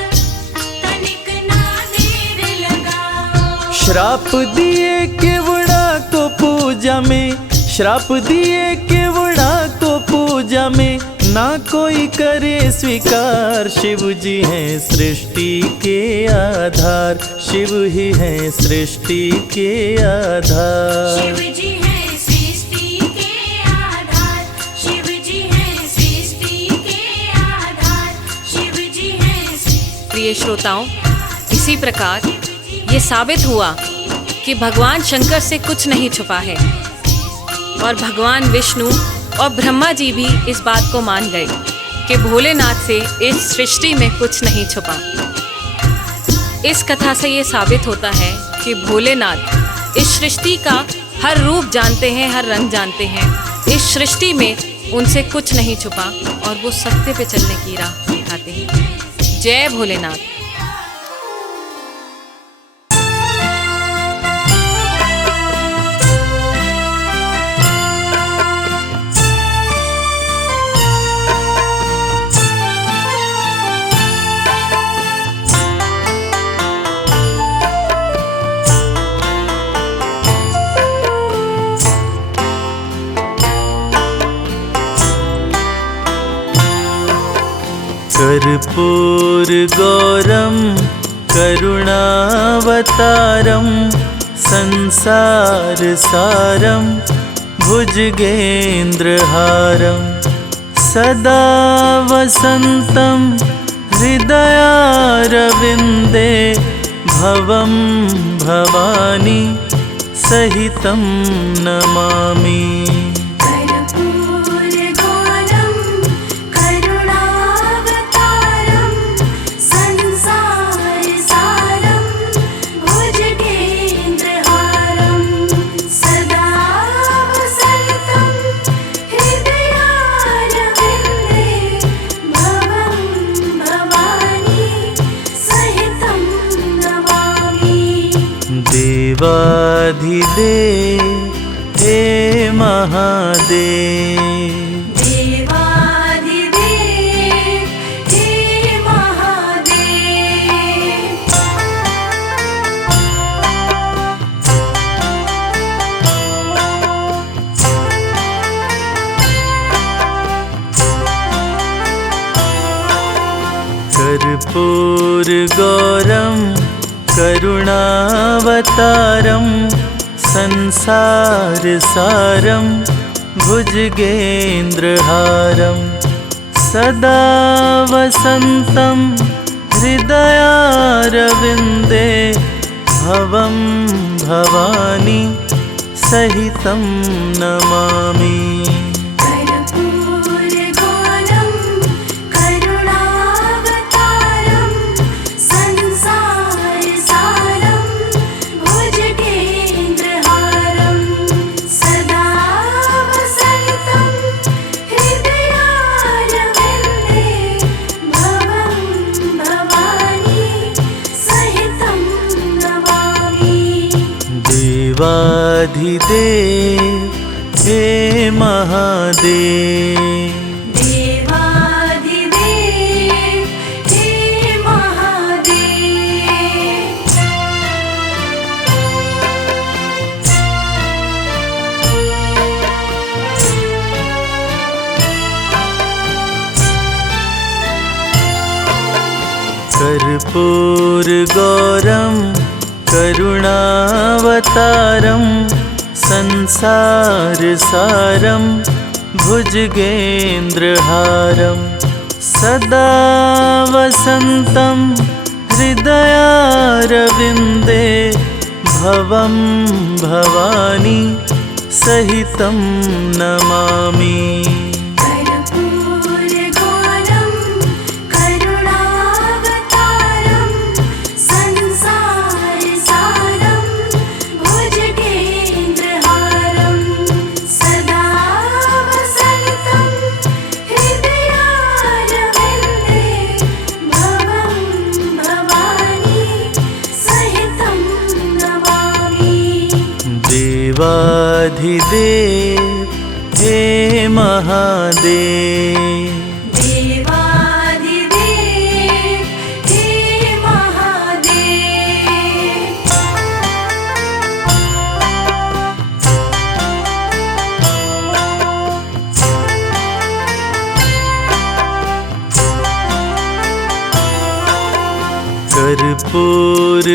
तनिक ना देर लगाओ। श्राप दिए केवड़ा को पूजा में, श्राप दिए केवड़ा को पूजा में। ना कोई करे स्वीकार, शिव जी हैं सृष्टि के आधार। शिव ही हैं सृष्टि के आधार। शिव जी है सृष्टि के आधार। शिव जी है सृष्टि के आधार। शिव जी है प्रिय श्रोताओं, इसी प्रकार ये साबित हुआ कि भगवान शंकर से कुछ नहीं छुपा है और भगवान विष्णु और ब्रह्मा जी भी इस बात को मान गए कि भोलेनाथ से इस सृष्टि में कुछ नहीं छुपा। इस कथा से ये साबित होता है कि भोलेनाथ इस सृष्टि का हर रूप जानते हैं, हर रंग जानते हैं। इस सृष्टि में उनसे कुछ नहीं छुपा और वो सत्य पे चलने की राह दिखाते हैं। जय भोलेनाथ। कर्पूरगौरं करुणावतारं संसारसारं भुजगेन्द्रहारं सदा वसन्तं हृदयारविन्दे भवं भवानी सहितं नमामि। कर्पूरगौरं करुणावतारं संसारसारं भुजगेन्द्रहारं सदा वसन्तं हृदयारविन्दे भवं भवानी सहितं नमामि। देवाधिदेव हे महादेव, देवाधिदेव हे महादेव। कर्पूरगौरं करुणावतारं संसारसारं भुजगेन्द्रहारं सदा वसन्तं हृदयारविन्दे भवं भवानी सहितं नमामि। कर्पूरगौरं करुणावतारं संसारसारं भुजगेन्द्रहारं सदा वसन्तं हृदयारविन्दे भवं भवानी सहितं नमामि। देवाधिदेव हे महादेव, देवाधिदेव हे महादेव। कर्पूरगौरं करुणावतारं संसारसारं भुजगेन्द्रहारं सदा वसन्तं हृदयारविन्दे भवं भवानी सहितं नमामि। कर्पूरगौरं करुणावतारं संसारसारं भुजगेन्द्रहारं सदा वसन्तं हृदयारविन्दे भवं भवानी सहितं नमामि। देवाधिदेव हे महादेव, देवाधिदेव हे महादेव।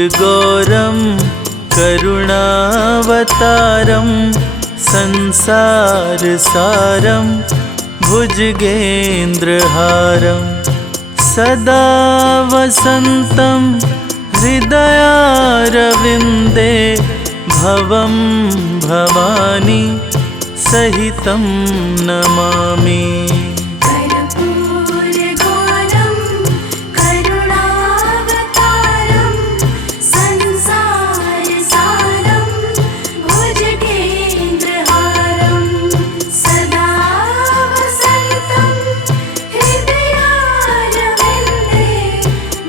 कर्पूरगौरं करुणावतारं संसारसारं भुजगेन्द्रहारं सदा वसन्तं हृदयारविन्दे भवं भवानी सहितं नमामि। कर्पूरगौरं करुणावतारं संसारसारं भुजगेन्द्रहारं सदा वसन्तं हृदयारविन्दे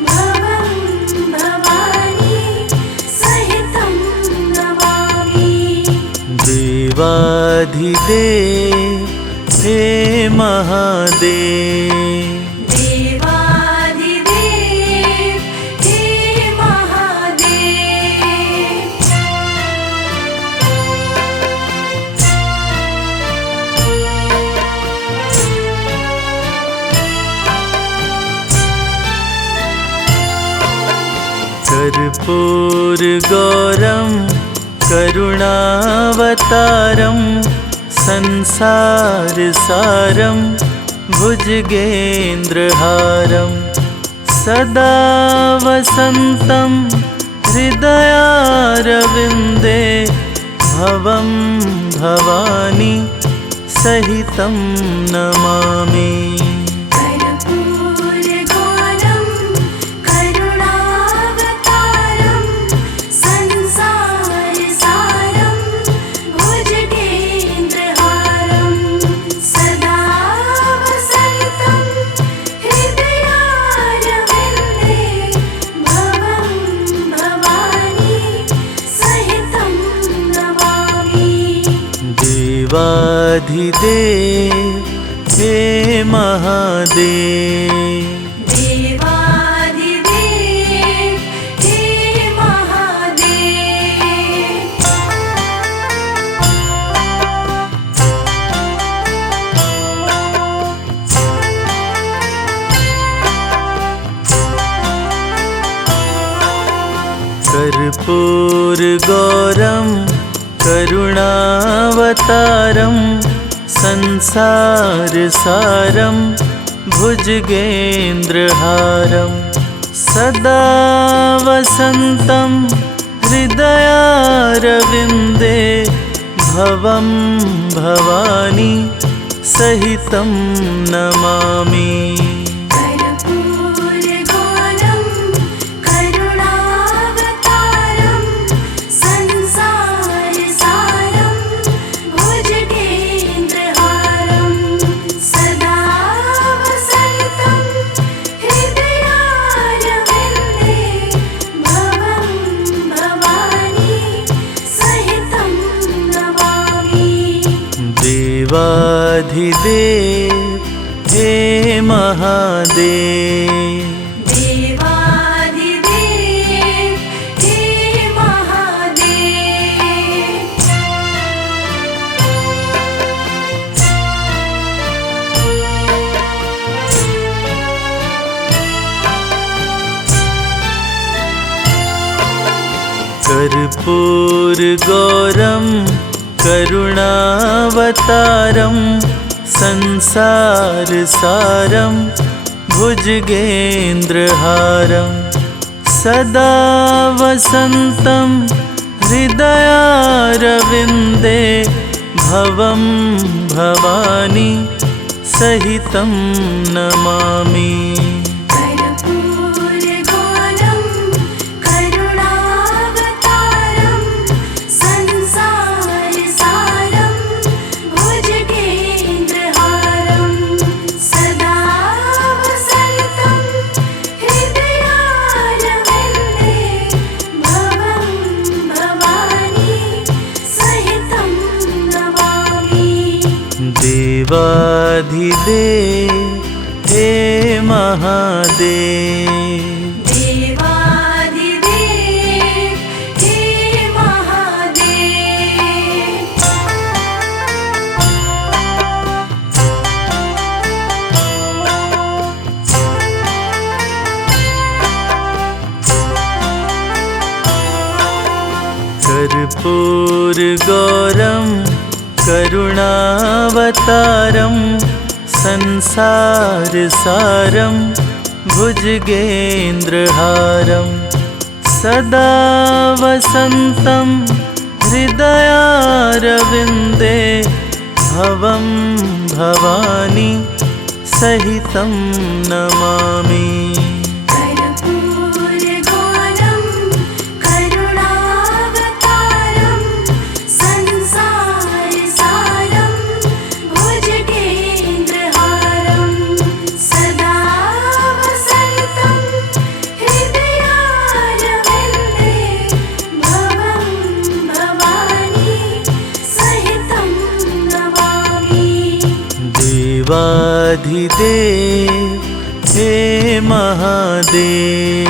भवं भवानी सहितं नमामि। देवाधिदेव हे महादेव, देवाधिदेव हे महादेव। कर्पूरगौरं करुणावतारं संसारसारं भुजगेन्द्रहारं सदा वसन्तं हृदयारविन्दे भवं भवानी सहितं नमामि। कर्पूरगौरं करुणावतारं संसारसारं भुजगेन्द्रहारं सदा वसन्तं हृदयारविन्दे भवं भवानी सहितं नमामि। देवाधिदेव हे महादेव, देवाधिदेव हे महादेव। कर्पूरगौरं करुणावतारं संसारसारं भुजगेन्द्रहारं सदा वसन्तं हृदयारविन्दे भवं भवानी सहितं नमामि। कर्पूरगौरं करुणावतारं संसारसारं भुजगेन्द्रहारं सदा वसन्तं हृदयारविन्दे भवं भवानी सहितं नमामि। देवाधिदेव हे महादेव, देवाधिदेव हे महादेव। कर्पूरगौरं करुणावतारं संसारसारं भुजगेन्द्रहारं सदा वसन्तं हृदयारविन्दे भवं भवानी सहितं नमामि। कर्पूरगौरं करुणावतारं संसारसारं भुजगेन्द्रहारं सदा वसन्तं हृदयारविन्दे भवं भवानी सहितं नमामि। देवाधिदेव हे महादेव, देवाधिदेव हे महादेव। कर्पूरगौरं करुणावतारं संसारसारं भुजगेन्द्रहारं सदा वसन्तं हृदयारविन्दे भवं भवानी सहितं नमामि। कर्पूरगौरं करुणावतारं संसारसारं भुजगेन्द्रहारं सदा वसन्तं हृदयारविन्दे भवं भवानी सहितं नमामि। देवाधिदेव हे महादेव,